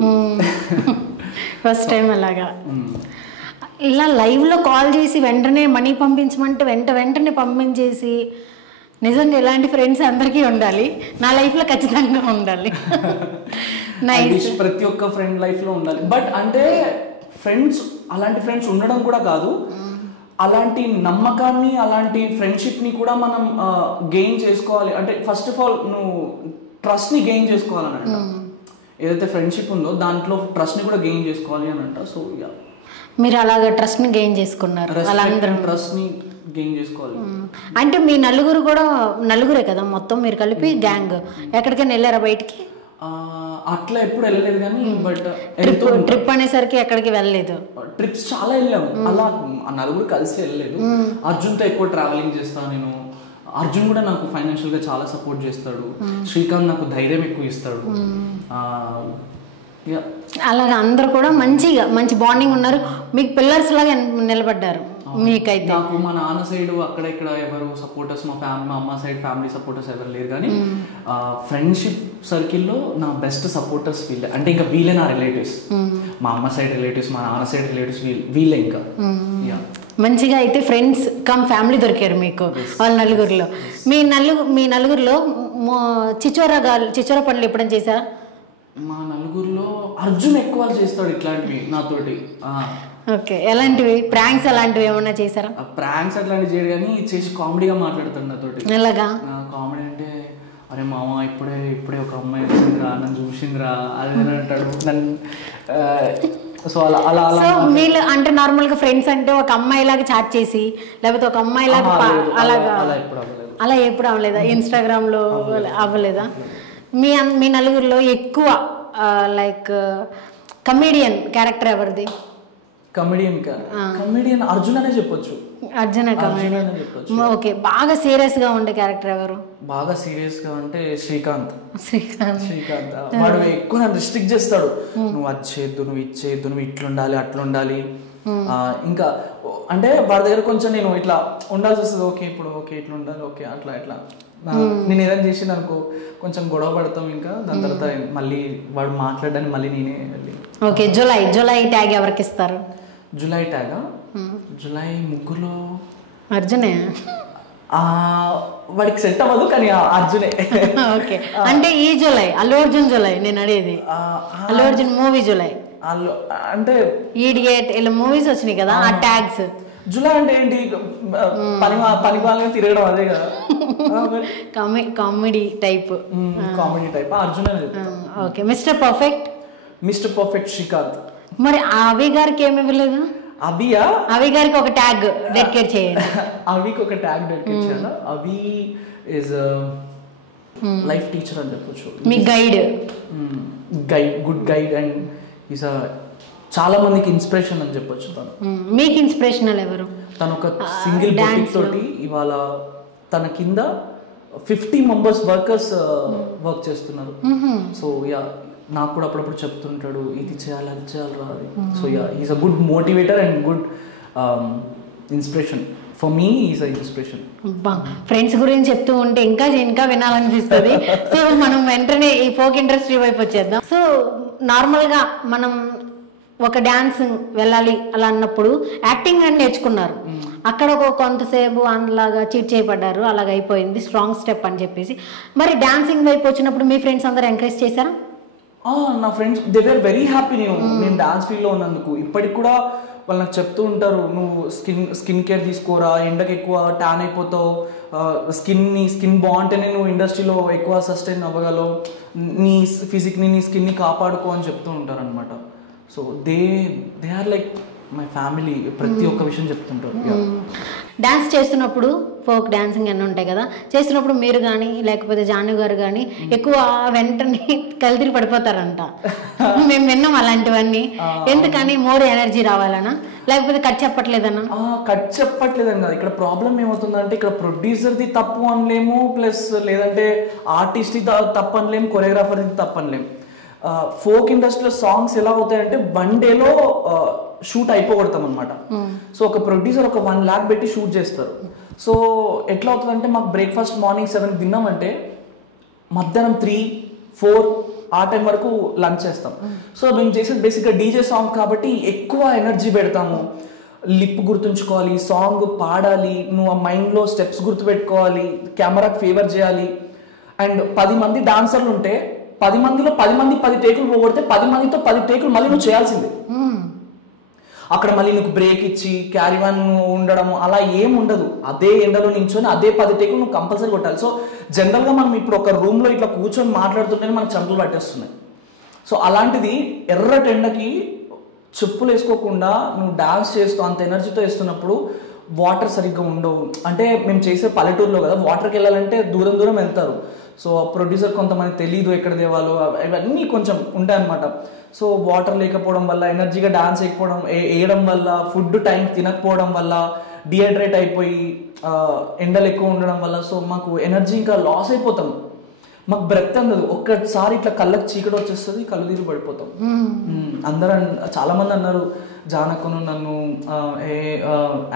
ఫస్ట్ టైం అలాగా. ఇలా లైవ్లో కాల్ చేసి వెంటనే మనీ పంపించమంటే వెంటనే పంపించేసి, నిజంగా ఇలాంటి ఫ్రెండ్స్ అందరికీ ఉండాలి. నా లైఫ్లో ఖచ్చితంగా ఉండాలి. నైస్. ప్రతి ఒక్క ఫ్రెండ్ లైఫ్లో ఉండాలి. బట్ అంటే ఫ్రెండ్స్ అలాంటి ఫ్రెండ్స్ ఉండడం కూడా కాదు, అలాంటి నమ్మకాన్ని అలాంటి ఫ్రెండ్షిప్ని కూడా మనం గెయిన్ చేసుకోవాలి. అంటే ఫస్ట్ ఆఫ్ ఆల్ నువ్వు ట్రస్ట్ని గెయిన్ చేసుకోవాలని అంట. ఏదైతే ఫ్రెండ్షిప్ ఉందో దాంట్లో ట్రస్ట్ని కూడా గెయిన్ చేసుకోవాలి అని అంట. సో మీరు అలాగ ట్రస్ట్ని గెయిన్ చేసుకున్నారు. వాళ్ళందరూ ట్రస్ట్ని గెయిన్ చేసుకోవాలి. అంటే మీ నలుగురు కూడా నలుగురే కదా మొత్తం మీరు కలిపి గ్యాంగ్. ఎక్కడికైనా వెళ్ళారా బయటికి? అట్లా ఎప్పుడు వెళ్ళలేదు కానీ బట్ ట్రిప్ అనేసరికి ఎక్కడికి వెళ్ళలేదు. ట్రిప్స్ చాలా వెళ్ళాము, అలా నలుగురు కలిసి వెళ్ళలేదు. అర్జున్తో ఎక్కువ ట్రావెలింగ్ చేస్తాను నేను. అర్జున్ కూడా నాకు ఫైనాన్షియల్గా చాలా సపోర్ట్ చేస్తాడు. శ్రీకాంత్ నాకు ధైర్యం ఎక్కువ ఇస్తాడు. అలాగా అందరు కూడా మంచి బాండింగ్ ఉన్నారు. మీకు పిల్లర్స్ లాగా నిలబడ్డారు. మీకైతే నాకు మా నాన్న సైడ్ అక్కడ ఇక్కడ ఎవరు సపోర్టర్స్, మా అమ్మ సైడ్ ఫ్యామిలీ సపోర్టర్స్ ఎవరు లేరు. కానీ ఫ్రెండ్షిప్ సర్కిల్లో నా బెస్ట్ సపోర్టర్స్ వీళ్ళే. అంటే ఇంకా వీళ్ళే నా రిలేటివ్స్. మా అమ్మ సైడ్ రిలేటివ్స్, మా నాన్న సైడ్ రిలేటివ్స్ వీళ్ళే. ఇంకా మంచిగా అయితే ఫ్రెండ్స్ కమ్ ఫ్యామిలీ దొరికారు మీకు వాళ్ళ నలుగురిలో. మీ నలుగురిలో చిచోర పనులు ఎప్పుడైనా చేశారా? మా నలుగురిలో అర్జున్ ఎక్కువ చేస్తాడు ఇట్లాంటివి నాతోటి. ఓకే, ఎలాంటివి ప్రాంక్స్ అలాంటివి ఏమన్నా చేశారా? ప్రాంక్స్ అట్లాంటివి చేయడు కానీ చేసి కామెడీగా మాట్లాడతాడు నాతోటి. ఎలాగా కామెడీ అంటే, అరే మామ ఇప్పుడే ఒక అమ్మాయి వచ్చిందిరా, నన్ను చూసిందిరా అది అంటాడు నన్ను. సో అలా వీళ్ళు అంటే నార్మల్గా ఫ్రెండ్స్ అంటే ఒక అమ్మాయి లాగా చాట్ చేసి లేకపోతే ఒక అమ్మాయి లాగా అలా ఎప్పుడు అవ్వలేదా? ఇన్స్టాగ్రామ్లో అవ్వలేదా? మీ నలుగురిలో ఎక్కువ లైక్ కమీడియన్ క్యారెక్టర్ ఎవరిది? కమెడియన్ అర్జున్ అనే చెప్పొచ్చు. అర్జున్ కమెడియన్. ఓకే, బాగా సీరియస్ గా ఉండే క్యారెక్టర్ ఎవరు? బాగా సీరియస్ గా అంటే శ్రీకాంత్. వాడు ఎక్కువ నన్ను రిస్ట్రిక్ట్ చేస్తాడు. నువ్వు అది చేయొద్దు, నువ్వు ఇది చేయొద్దు, నువ్వు ఇట్లుండాలి అట్లుండాలి. ఇంకా అంటే వాడి దగ్గర కొంచెం నేను ఇట్లా ఉండాల్సి వస్తుంది. ఓకే ఇప్పుడు ఓకే ఇట్లా ఉండాలి, ఓకే అట్లా ఇట్లా. నేను ఏదైనా చేసింది అనుకో కొంచెం గొడవ పడతాం. ఇంకా దాని తర్వాత మళ్ళీ వాడు మాట్లాడడానికి మళ్ళీ నేనే వెళ్ళి. ఓకే, జులై ట్యాగ్ ఎవరికి ఇస్తారు? జులై ట్యాగా? జులై ముగ్గురులో అర్జునే. వాడికి సెట్ అవ్వదు కానీ అర్జునే. ఓకే, అంటే ఈ జులై అల్లు అర్జున్ జులై నేను అడిగేది. అల్లు అర్జున్ మూవీ జులై అంటే ఈడియట్ ఇలా మూవీస్ వచ్చినాయి కదా ఆ ట్యాగ్స్. జులై అంటే ఏంటి? పని పాలన తిరగడం అదే కదా. Comedy type Arjun. Okay, mister perfect Srikanth. మరి అవి గారికి ఏమి ఇవ్వలేదు? అవి గారికి ఒక ట్యాగ్ డెడికేట్ చేయాలి. అవికి ఒక ట్యాగ్ డెడికేట్ చేయాలి. అవి ఇస్ లైఫ్ టీచర్ అని చెప్పొచ్చు. మీ guide, good guide and is చాలా మందికి ఇన్స్పిరేషన్ అని చెప్పొచ్చు. తను మీకు ఇన్స్పిరేషనల్ ఎవరు? తను ఒక సింగిల్ బొటిక్ తోటి ఇవాళ తన కింద 50 మెంబర్స్ వర్కర్స్ వర్క్ చేస్తున్నారు. సో నాకు కూడా అప్పుడప్పుడు చెప్తుంటాడు ఇది చేయాలి అది చేయాలి రా అది. So is a good motivator and good inspiration. For me is a inspiration. Friends గురించి చెప్తూ ఉంటే ఇంకా వినాలనిపిస్తుంది. సో మనం వెంటనే ఈ ఫోక్ ఇండస్ట్రీ వైపు వచ్చేద్దాం. సో నార్మల్గా మనం ఒక డాన్స్ వెళ్ళాలి అలా అన్నప్పుడు యాక్టింగ్ అని నేర్చుకున్నారు, అక్కడ ఒక కొంతసేపు అందులాగా చీట్ చేయబడ్డారు, అలాగ అయిపోయింది స్ట్రాంగ్ స్టెప్ అని చెప్పేసి. మరి డాన్సింగ్ వైపు వచ్చినప్పుడు మీ ఫ్రెండ్స్ అందరూ ఎంకరేజ్ చేశారా? నా friends they were very happy నేను డాన్స్ ఫీల్డ్లో ఉన్నందుకు. ఇప్పటికి కూడా వాళ్ళు నాకు చెప్తూ ఉంటారు, నువ్వు స్కిన్ కేర్ తీసుకోరా, ఎండకు ఎక్కువ ట్యాన్ అయిపోతావు, స్కిన్ బాగుంటేనే నువ్వు ఇండస్ట్రీలో ఎక్కువ సస్టైన్ అవ్వగలవు, నీ ఫిజిక్ని నీ స్కిన్ని కాపాడుకో అని చెప్తూ ఉంటారు అనమాట. So they are like my family. ప్రతి ఒక్క విషయం చెప్తుంటారు. డాన్స్ చేస్తున్నప్పుడు ఫోక్ డాన్సింగ్ అన్నీ ఉంటాయి కదా, చేస్తున్నప్పుడు మీరు కానీ లేకపోతే జాను గారు కానీ ఎక్కువ వెంటనే కలిదిరి పడిపోతారంట. మేము విన్నాం అలాంటివన్నీ. ఎందుకని? మోర్ ఎనర్జీ రావాలనా లేకపోతే కట్ చెప్పట్లేదన్నా? కట్ చెప్పట్లేదని కాదు, ఇక్కడ ప్రాబ్లం ఏమవుతుందంటే ఇక్కడ ప్రొడ్యూసర్ది తప్పు అనలేము, ప్లస్ లేదంటే ఆర్టిస్ట్ది తప్పు అనలేము, కొరియోగ్రాఫర్ది తప్పు అనలేము. ఫోక్ ఇండస్ట్రీలో సాంగ్స్ ఎలా అవుతాయంటే 1 డేలో షూట్ అయిపోగొడతాం అనమాట. సో ఒక ప్రొడ్యూసర్ ఒక 1 lakh పెట్టి షూట్ చేస్తారు. సో ఎట్లా అవుతుందంటే మాకు బ్రేక్ఫాస్ట్ మార్నింగ్ 7 తిన్నామంటే మధ్యాహ్నం 3, 4 ఆ టైం వరకు లంచ్ చేస్తాం. సో మేము చేసేది బేసిక్గా డీజే సాంగ్ కాబట్టి ఎక్కువ ఎనర్జీ పెడతాము. లిప్ గుర్తుంచుకోవాలి, సాంగ్ పాడాలి, నువ్వు ఆ మైండ్లో స్టెప్స్ గుర్తుపెట్టుకోవాలి, కెమెరాకి ఫేవర్ చేయాలి. అండ్ 10 మంది డాన్సర్లు ఉంటే 10 మందిలో 10 మంది 10 టేకులు పోగొడితే 10 మందితో 10 టేకులు మళ్ళీ నువ్వు చేయాల్సిందే. అక్కడ మళ్ళీ నీకు బ్రేక్ ఇచ్చి క్యారీ వన్ ఉండడం అలా ఏం ఉండదు. అదే ఎండలో నించొని అదే 10 టేకులు నువ్వు కంపల్సరీ కొట్టాలి. సో జనరల్గా మనం ఇప్పుడు ఒక రూమ్లో ఇట్లా కూర్చొని మాట్లాడుతుంటేనే మనకు చెంపలు పట్టేస్తున్నాయి. సో అలాంటిది ఎర్రటి ఎండకి చెప్పులు వేసుకోకుండా నువ్వు డాన్స్ చేస్తూ అంత ఎనర్జీతో వేస్తున్నప్పుడు వాటర్ సరిగ్గా ఉండవు. అంటే మేము చేసే పల్లెటూరులో కదా, వాటర్కి వెళ్ళాలంటే దూరం దూరం వెళ్తారు. సో ప్రొడ్యూసర్ కొంతమంది తెలీదు ఎక్కడ దేవాలో, ఇవన్నీ కొంచెం ఉంటాయి అన్నమాట. సో వాటర్ లేకపోవడం వల్ల, ఎనర్జీగా డాన్స్ వేయడం వల్ల, ఫుడ్ టైం తినకపోవడం వల్ల, డిహైడ్రేట్ అయిపోయి ఎండలు ఎక్కువ ఉండడం వల్ల సో మాకు ఎనర్జీ ఇంకా లాస్ అయిపోతాం. మాకు బ్రెత్ అందదు. ఒక్కసారి ఇట్లా కళ్ళకి చీకటి వచ్చేస్తుంది, కళ్ళు తిరిగి పడిపోతాం. అందరూ చాలా మంది అన్నారు జానకును నన్ను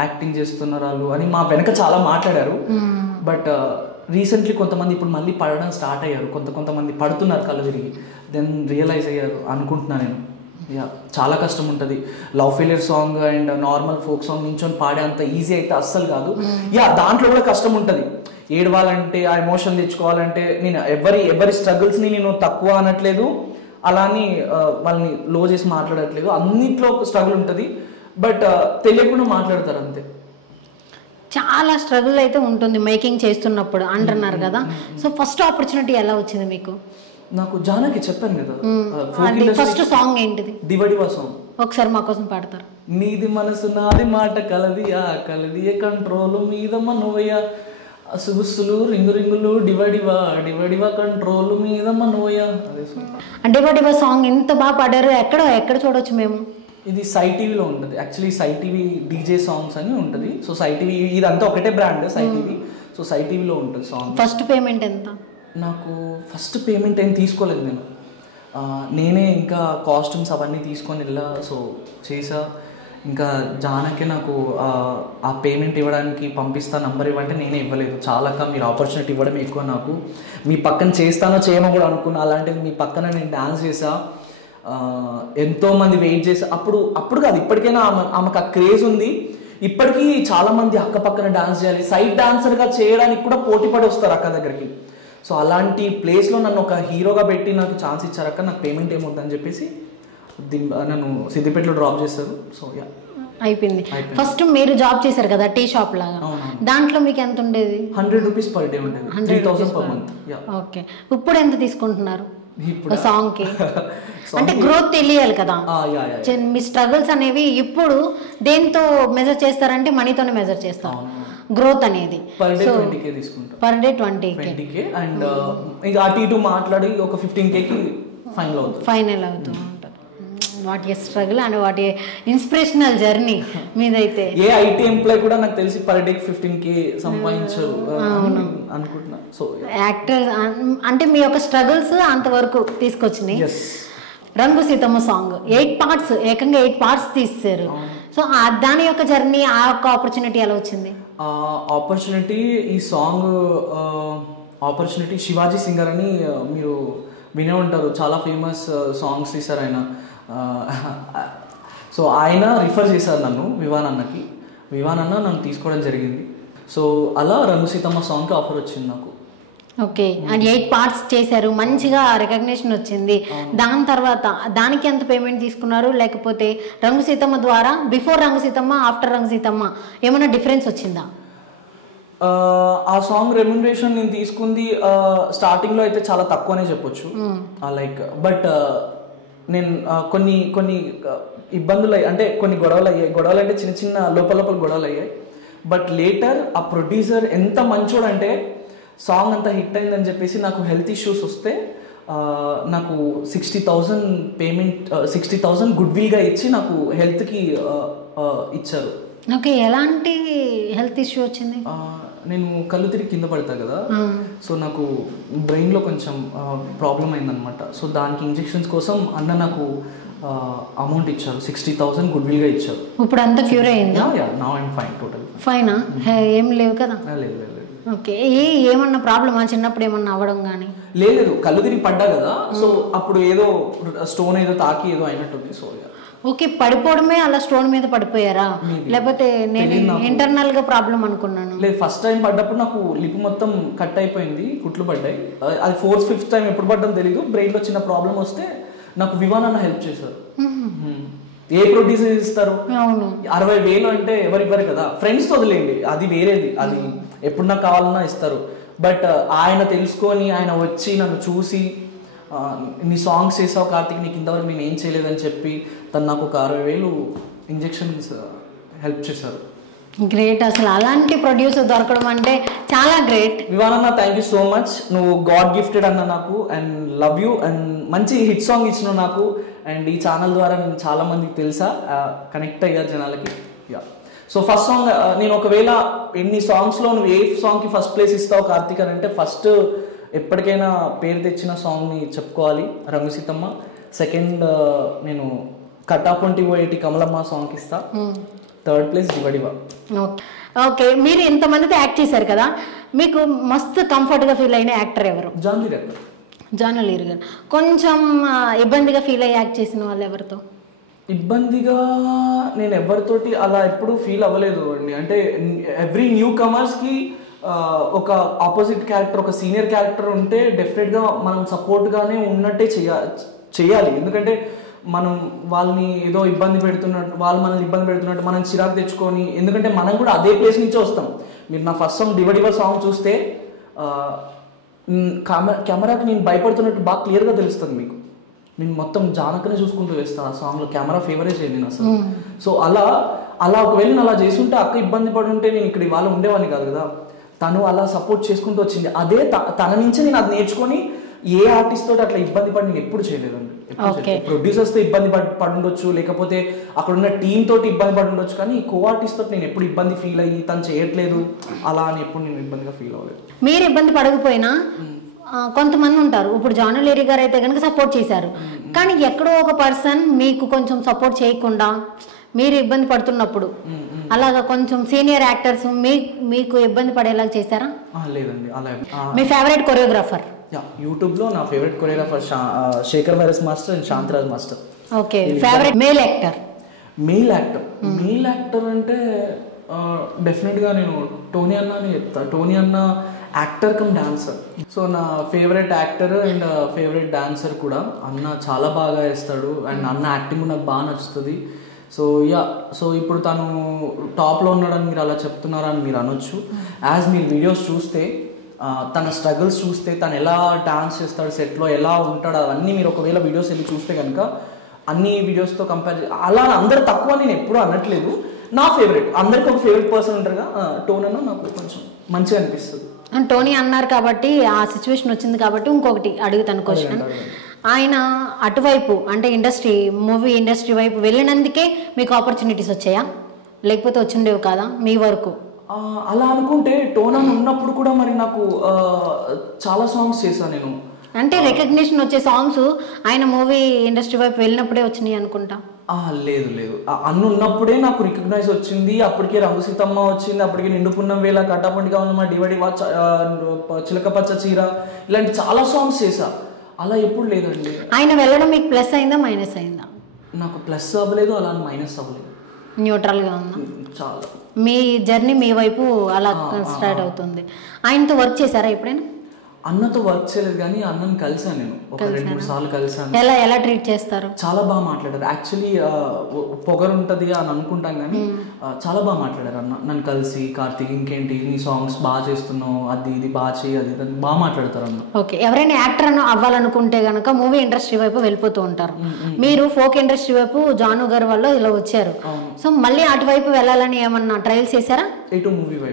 యాక్టింగ్ చేస్తున్నారు వాళ్ళు అని మా వెనక చాలా మాట్లాడారు. బట్ రీసెంట్లీ కొంతమంది ఇప్పుడు మళ్ళీ పడడం స్టార్ట్ అయ్యారు, కొంతమంది పడుతున్నారు కళ్ళు తిరిగి. దెన్ రియలైజ్ అయ్యారు అనుకుంటున్నాను నేను. చాలా కష్టం ఉంటుంది. Love failure song and normal folk song నించొని పాడే అంత ఈజీ అయితే అస్సలు కాదు. దాంట్లో కూడా కష్టం ఉంటుంది. ఏడవాలంటే, ఆ ఎమోషన్ తెచ్చుకోవాలంటే, నేను ఎవరి స్ట్రగుల్స్ని నేను తక్కువ అనట్లేదు, అలా అని వాళ్ళని లో చేసి మాట్లాడట్లేదు. అన్నిట్లో స్ట్రగుల్ ఉంటుంది, బట్ తెలియకుండా మాట్లాడతారు అంతే. చాలా స్ట్రగుల్ అయితే ఉంటుంది మేకింగ్ చేస్తున్నప్పుడు అంటున్నారు కదా. సో ఫస్ట్ ఆపర్చునిటీ ఎలా వచ్చింది మీకు? నాకు జానకి చెప్పాను కదా, ఫస్ట్ సాంగ్ ఏంటిది? దివడివా సాంగ్. ఒకసారి మా కోసం పాడతారు? నీది మనసు నాది మాట కలదియా కలదియ కంట్రోల్ మీద మనోయ సుగుసులు రింగు రింగులు డివడివా కంట్రోల్ మీద మనోయ. డివడివా సాంగ్ ఎంత బాగా పాడారు. ఎక్కడ చూడొచ్చు మేము? ఇది సై టీవీలో ఉంటుంది. యాక్చువల్లీ సై టీవీ డీజే సాంగ్స్ అని ఉంటుంది. సో సై టీవీ ఇదంతా ఒకటే బ్రాండ్ సై టీవీ. సో సై టీవీలో ఉంటుంది సాంగ్. ఫస్ట్ పేమెంట్ ఎంత? నాకు ఫస్ట్ పేమెంట్ ఏం తీసుకోలేదు నేను. నేనే ఇంకా కాస్ట్యూమ్స్ అవన్నీ తీసుకొని వెళ్ళా. సో చేసా. ఇంకా జానకే నాకు ఆ పేమెంట్ ఇవ్వడానికి పంపిస్తా నంబర్ ఇవ్వంటే నేనే ఇవ్వలేదు. చాలాక మీరు ఆపర్చునిటీ ఇవ్వడం ఎక్కువ నాకు. మీ పక్కన చేస్తానో చేయమో కూడా అనుకున్నా. అలాంటిది మీ పక్కన నేను డాన్స్ చేసా. ఎంతోమంది వెయిట్ చేసా. అప్పుడు కాదు, ఇప్పటికైనా ఆమెకు ఆ క్రేజ్ ఉంది. ఇప్పటికీ చాలామంది అక్క పక్కన డాన్స్ చేయాలి, సైడ్ డాన్సర్గా చేయడానికి కూడా పోటీ పడి వస్తారు అక్క దగ్గరికి. సో అలాంటి ప్లేస్లో నన్ను ఒక హీరోగా పెట్టి నాకు ఛాన్స్ ఇచ్చారక్క, నాకు పేమెంట్ ఏమొద్దని చెప్పేసి నన్ను సిద్దిపేటలో డ్రాప్ చేస్తారు. సో అయిపోయింది. ఫస్ట్ మీరు జాబ్ చేశారు కదా టీ షాప్ లాగా, దాంట్లో మీకు ఎంత ఉండేది? 100 రూపీస్ పర్ డే ఉండేది, 3000 per month. ఓకే. ఇప్పుడు ఎంత తీసుకుంటున్నారు సాంగ్ కి? అంటే గ్రోత్ తెలియాలి కదా, మీ స్ట్రగుల్స్ అనేవి ఇప్పుడు దేంతో మెజర్ చేస్తారంటే మనీతోనే మెజర్ చేస్తారు గ్రోత్ అనేది. పర్ డే 20K తీసుకుంటాం. పర్ డే 20K అండ్ ఇక అటు ఇటు మాట్లాడి ఒక 15Kకి ఫైనల్ అవుతూ ఉంటుంది. What a struggle and what a inspirational journey మీదైతే. ఏ ఐటీ ఎంప్లాయ్ కూడా నాకు తెలిసి పర్ డే 15K సంపాదించారు అనుకుంటున్నా. సో యాక్టర్ అంటే మీ యొక్క స్ట్రగుల్స్ అంతవరకు తీసుకొచ్చినాయి. రంగు సీతమ్మ సాంగ్ 8 parts, ఏకంగా 8 parts తీస్తారు. సో దాని యొక్క జర్నీ, ఆ యొక్క ఆపర్చునిటీ ఎలా వచ్చింది? ఆపర్చునిటీ ఈ సాంగ్ ఆపర్చునిటీ శివాజీ సింగర్ అని మీరు వినే ఉంటారు, చాలా ఫేమస్ సాంగ్స్ తీశారు ఆయన. సో ఆయన రిఫర్ చేశారు నన్ను వివాన్ అన్నకి. వివాన్ అన్న నన్ను తీసుకోవడం జరిగింది. సో అలా రంగు సీతమ్మ సాంగ్కి ఆఫర్ వచ్చింది నాకు. ఓకే, అండ్ 8 పార్ట్స్ చేశారు, మంచిగా రికగ్నిషన్ వచ్చింది. దాని తర్వాత దానికి ఎంత పేమెంట్ తీసుకున్నారు, లేకపోతే రంగు సీతమ్మ ద్వారా బిఫోర్ రంగు సీతమ్మ ఆఫ్టర్ రంగు సీతమ్మ ఏమైనా డిఫరెన్స్ వచ్చిందా? ఆ సాంగ్ రెమ్యునరేషన్ నేను తీసుకుంది స్టార్టింగ్లో అయితే చాలా తక్కువనే చెప్పొచ్చు. లైక్ బట్ నేను కొన్ని కొన్ని ఇబ్బందులు అంటే కొన్ని గొడవలు అయ్యాయి. గొడవలు అంటే చిన్న చిన్న లోపల గొడవలు అయ్యాయి. బట్ లేటర్ ఆ ప్రొడ్యూసర్ ఎంత మంచోడంటే సాంగ్ అంతా హిట్ అయిందని చెప్పేసి నాకు హెల్త్ ఇష్యూస్ వస్తే నాకు 60,000 పేమెంట్ 60,000 గుడ్ విల్గా ఇచ్చి నాకు హెల్త్కి ఇచ్చారు. ఓకే, ఎలాంటి హెల్త్ ఇష్యూ వచ్చింది? నేను కళ్ళు తిరిగి కింద పడతా కదా, సో నాకు బ్రెయిన్లో కొంచెం ప్రాబ్లం అయిందనమాట. సో దానికి ఇంజెక్షన్స్ కోసం అన్న నాకు అమౌంట్ ఇచ్చారు, 60,000 గుడ్ విల్గా ఇచ్చారు. ఇప్పుడు అంతా క్యూర్ అయిందా? నౌ ఐఎమ్ ఫైన్, టోటల్ ఫైనా? ఏం లేవు కదా? లేదు. ఓకే, ఏమన్నా ప్రాబ్లమా చిన్నప్పుడు ఏమన్నా అవ్వడం కానీ? లేదు, కళ్ళు తిరిగి పడ్డా కదా, సో అప్పుడు ఏదో స్టోన్ ఏదో తాకి ఏదో అయినట్టుంది. సో ఓకే, పడిపోవడమే అలా స్టోన్ మీద పడిపోయారా, లేకపోతే నేను ఇంటర్నల్ గా ప్రాబ్లం అనుకున్నాను? లేదు, ఫస్ట్ టైం పడ్డప్పుడు నాకు లిప్ మొత్తం కట్ అయిపోయింది, కుట్లు పడ్డాయి. అది 4th 5th టైం ఎప్పుడు పడ్డం తెలియదు. బ్రెయిన్ లో చిన్న ప్రాబ్లం వస్తే నాకు వివాన్ అన్న హెల్ప్ చేశారు. ఏ ప్రొడ్యూసర్ ఇస్తారు? 60,000 అంటే ఎవరు ఇవ్వరు కదా. ఫ్రెండ్స్ వదిలేండి, అది వేరేది, అది ఎప్పుడు నాకు కావాలన్నా ఇస్తారు. బట్ ఆయన తెలుసుకొని ఆయన వచ్చి నన్ను చూసి నీ సాంగ్స్ చేసావు కార్తిక్, నీకు ఇంతవరకు నేను ఏం చేయలేదని చెప్పి తను నాకు ఒక 60,000 ఇంజెక్షన్స్ హెల్ప్ చేశారు. గ్రేట్, అసలు అలాంటి ప్రొడ్యూసర్ దొరకడం అంటే చాలా గ్రేట్. వివాన్ అన్న, థ్యాంక్ యూ సో మచ్. నువ్వు గాడ్ గిఫ్టెడ్ అన్న నాకు, అండ్ లవ్ యూ. అండ్ మంచి హిట్ సాంగ్ ఇచ్చినావు నాకు. అండ్ ఈ ఛానల్ ద్వారా నేను చాలా మందికి తెలుసా, కనెక్ట్ అయ్యారు జనాలకి. యా, సో ఫస్ట్ సాంగ్ నేను ఒకవేళ ఎన్ని సాంగ్స్లో నువ్వు ఏ సాంగ్కి ఫస్ట్ ప్లేస్ ఇస్తావు కార్తిక్ అని అంటే, ఫస్ట్ ఎప్పటికైనా పేరు తెచ్చిన సాంగ్ని చెప్పుకోవాలి రంగు సీతమ్మ. సెకండ్ నేను కట్టాపొంటి పోయేటి కమలమ్మ సాంగ్కి ఇస్తా. Third place దివడివా. ఓకే, మీరు ఇంతమందితో యాక్ట్ చేశారు కదా, మీకు మస్తు కంఫర్ట్గా ఫీల్ అయిన యాక్టర్ ఎవరు? జాను లీరి గారు. కొంచెం ఇబ్బందిగా ఫీల్ అయ్యి యాక్ట్ చేసిన వాళ్ళు ఎవరితో? ఇబ్బందిగా నేను ఎవరితోటి అలా ఎప్పుడు ఫీల్ అవ్వలేదు అండి. అంటే ఎవ్రీ న్యూ కమర్స్కి ఒక ఆపోజిట్ క్యారెక్టర్, ఒక సీనియర్ క్యారెక్టర్ ఉంటే డెఫినెట్గా మనం సపోర్ట్గానే ఉన్నట్టే చేయాలి. ఎందుకంటే మనం వాళ్ళని ఏదో ఇబ్బంది పెడుతున్నట్టు, వాళ్ళు మనల్ని ఇబ్బంది పెడుతున్నట్టు మనం చిరాకు తెచ్చుకొని, ఎందుకంటే మనం కూడా అదే ప్లేస్ నుంచే వస్తాం. మీరు నా ఫస్ట్ సాంగ్ డివడివర్ సాంగ్ చూస్తే కెమెరాకి నేను భయపడుతున్నట్టు బాగా క్లియర్గా తెలుస్తుంది మీకు. నేను మొత్తం జానకనే చూసుకుంటూ వేస్తాను ఆ సాంగ్లో, కెమెరా ఫేవరే చేయను నేను అసలు. సో అలా ఒకవేళ నేను అలా చేస్తుంటే అక్క ఇబ్బంది పడి ఉంటే నేను ఇక్కడ ఇవాళ ఉండేవాడిని కాదు కదా. తను అలా సపోర్ట్ చేసుకుంటూ వచ్చింది. అదే తన నుంచి నేను అది నేర్చుకొని ఏ ఆర్టిస్ట్ తోటి అట్లా ఇబ్బంది పడి నేను ఎప్పుడు చేయలేదండి. ప్రొడ్యూసర్స్ తో ఇబ్బంది పడి ఉండొచ్చు, లేకపోతే అక్కడ ఉన్న టీమ్ తోటి ఇబ్బంది పడి ఉండొచ్చు, కానీ కో ఆర్టిస్ట్ తోటి నేను ఎప్పుడు ఇబ్బంది ఫీల్ అయ్యి తను చేయట్లేదు అలా అని ఎప్పుడు నేను ఇబ్బందిగా ఫీల్ అవ్వలేదు. మీరు ఇబ్బంది పడకపోయినా కొంతమంది ఉంటారు, ఇప్పుడు జాను లీరి గారు అయితే కనుక సపోర్ట్ చేశారు, కానీ ఎక్కడో ఒక పర్సన్ మీకు కొంచెం సపోర్ట్ చేయకుండా మీరు ఇబ్బంది పడుతున్నప్పుడు అలాగా కొంచెం సీనియర్ యాక్టర్స్ మీకు ఇబ్బంది పడేలా చేశారా? లేదండి, అలా. మీ ఫేవరెట్ కొరియోగ్రాఫర్? యూట్యూబ్లో నా favourite choreographer Shekhar virus master and Shantaraj master. Okay, favourite male actor? Male actor అంటే డెఫినెట్గా నేను టోనీ అన్న అని చెప్తా. టోనీ అన్న యాక్టర్ కమ్ డాన్సర్. సో నా favourite actor and favourite dancer కూడా. అన్న చాలా బాగా వేస్తాడు అండ్ అన్న యాక్టింగ్ నాకు బాగా నచ్చుతుంది. సో ఇప్పుడు తను టాప్లో ఉన్నాడని మీరు అలా చెప్తున్నారా అని మీరు అనొచ్చు. యాజ్ మీరు వీడియోస్ చూస్తే తన స్ట్రగుల్స్ చూస్తే, తను ఎలా డాన్స్ చేస్తాడు సెట్లో, ఎలా ఉంటాడు, అవన్నీ మీరు ఒకవేళ వీడియోస్ వెళ్ళి చూస్తే కనుక అన్ని వీడియోస్తో కంపేర్ అలా అందరు తక్కువ నేను ఎప్పుడూ అనట్లేదు. నా ఫేవరెట్, అందరికి ఒక ఫేవరెట్ పర్సన్ ఉంటారుగా, టోన్ అన్న నాకు కొంచెం మంచిగా అనిపిస్తుంది. టోనీ అన్నారు కాబట్టి ఆ సిచ్యువేషన్ వచ్చింది కాబట్టి ఇంకొకటి అడుగుతాను క్వశ్చన్. ఆయన అటువైపు అంటే మూవీ ఇండస్ట్రీ వైపు వెళ్ళినందుకే మీకు ఆపర్చునిటీస్ వచ్చాయా, లేకపోతే వచ్చిండేవి కాదా మీ వరకు? అలా అనుకుంటే టోన్ ఉన్నప్పుడు కూడా మరి నాకు చాలా సాంగ్స్ చేశాను నేను. అంటే రికగ్నిషన్ వచ్చే సాంగ్స్ ఆయన మూవీ ఇండస్ట్రీ వైపు వెళ్ళినప్పుడే వచ్చినాయి అనుకుంటా. లేదు అన్న ఉన్నప్పుడే నాకు రికగ్నైజ్ వచ్చింది. అప్పటికే రంగు సీతమ్మ వచ్చింది, అప్పటికే నిండుకున్నం వేళ, కట్టాపొంటిగా ఉన్న డివడివా, చిలక పచ్చ చీర, ఇలాంటి చాలా సాంగ్స్ చేశా. అలా ఎప్పుడు లేదండి. ఆయన వెళ్ళడం మీకు ప్లస్ అయిందా మైనస్ అయిందా? నాకు ప్లస్ అవ్వలేదు, అలా మైనస్ అవ్వలేదు, న్యూట్రల్గా ఉందా? చాలా. మీ జర్నీ మీ వైపు అలా స్టార్ట్ అవుతుంది. ఆయనతో వర్క్ చేశారా ఎప్పుడైనా? అన్నతో వర్క్ చేయలేదు కానీ అన్నని కలిసాను నేను, ఒక 2-3 సార్లు కలిసాను. ఎలా ట్రీట్ చేస్తారు? చాలా బాగా మాట్లాడారు. యాక్చువల్లీ పొగరు ఉంటుంది అని అనుకుంటాం కానీ చాలా బాగా మాట్లాడారు అన్న. నన్ను కలిసి కార్తీక్ ఇంకేంటి నీ సాంగ్స్ బాగా చేస్తున్నావు, అది ఇది బాగా చేయి, అది ఇది బాగా మాట్లాడతారు అన్న. ఓకే, ఎవరైనా యాక్టర్ అవ్వాలనుకుంటే కనుక మూవీ ఇండస్ట్రీ వైపు వెళ్ళిపోతూ ఉంటారు. మీరు ఫోక్ ఇండస్ట్రీ వైపు జాను గారి వల్ల ఇలా వచ్చారు. సో మళ్ళీ అటువైపు వెళ్ళాలని ఏమన్నా ట్రయల్స్ చేశారా? ఇటు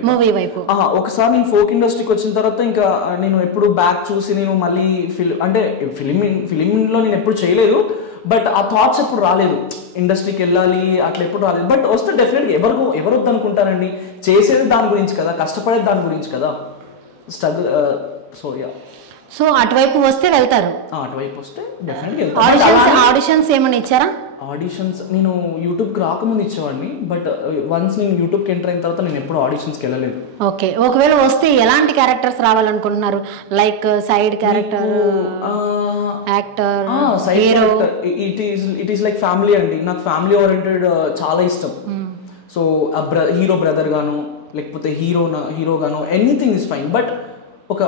మూవీ వైపు ఒకసారి నేను ఫోక్ ఇండస్ట్రీకి వచ్చిన తర్వాత ఇంకా నేను ఎప్పుడు బ్యాక్ చూసి నేను మళ్ళీ అంటే ఫిలింలో నేను ఎప్పుడు చేయలేదు, బట్ ఆ థాట్స్ ఎప్పుడు రాలేదు ఇండస్ట్రీకి వెళ్ళాలి అట్లా ఎప్పుడు రాలేదు. బట్ వస్తే డెఫినెట్గా ఎవరు వద్దనుకుంటారండి, చేసేది దాని గురించి కదా, కష్టపడేది దాని గురించి కదా, స్ట్రగుల్. సో అటువైపు వస్తే వెళ్తారు. అటువైపు వస్తే డెఫినెట్గా. ఆడిషన్స్ ఏమైనా ఇచ్చారా? ఆడిషన్స్ నేను యూట్యూబ్కి రాకముందు ఇచ్చేవాడిని, బట్ వన్స్ నేను యూట్యూబ్కి ఎంటర్ అయిన తర్వాత నేను ఎప్పుడు ఆడిషన్స్కి వెళ్ళలేదు. ఓకే, ఒకవేళ వస్తే ఎలాంటి క్యారెక్టర్స్ రావాలనుకుంటున్నారు? Like side character, actor, hero? It is like family అండి. నాకు ఫ్యామిలీ ఓరియంటెడ్ చాలా ఇష్టం. సో హీరో బ్రదర్ గాను లేకపోతే హీరో గాను ఎనీథింగ్ ఇస్ ఫైన్, బట్ ఒక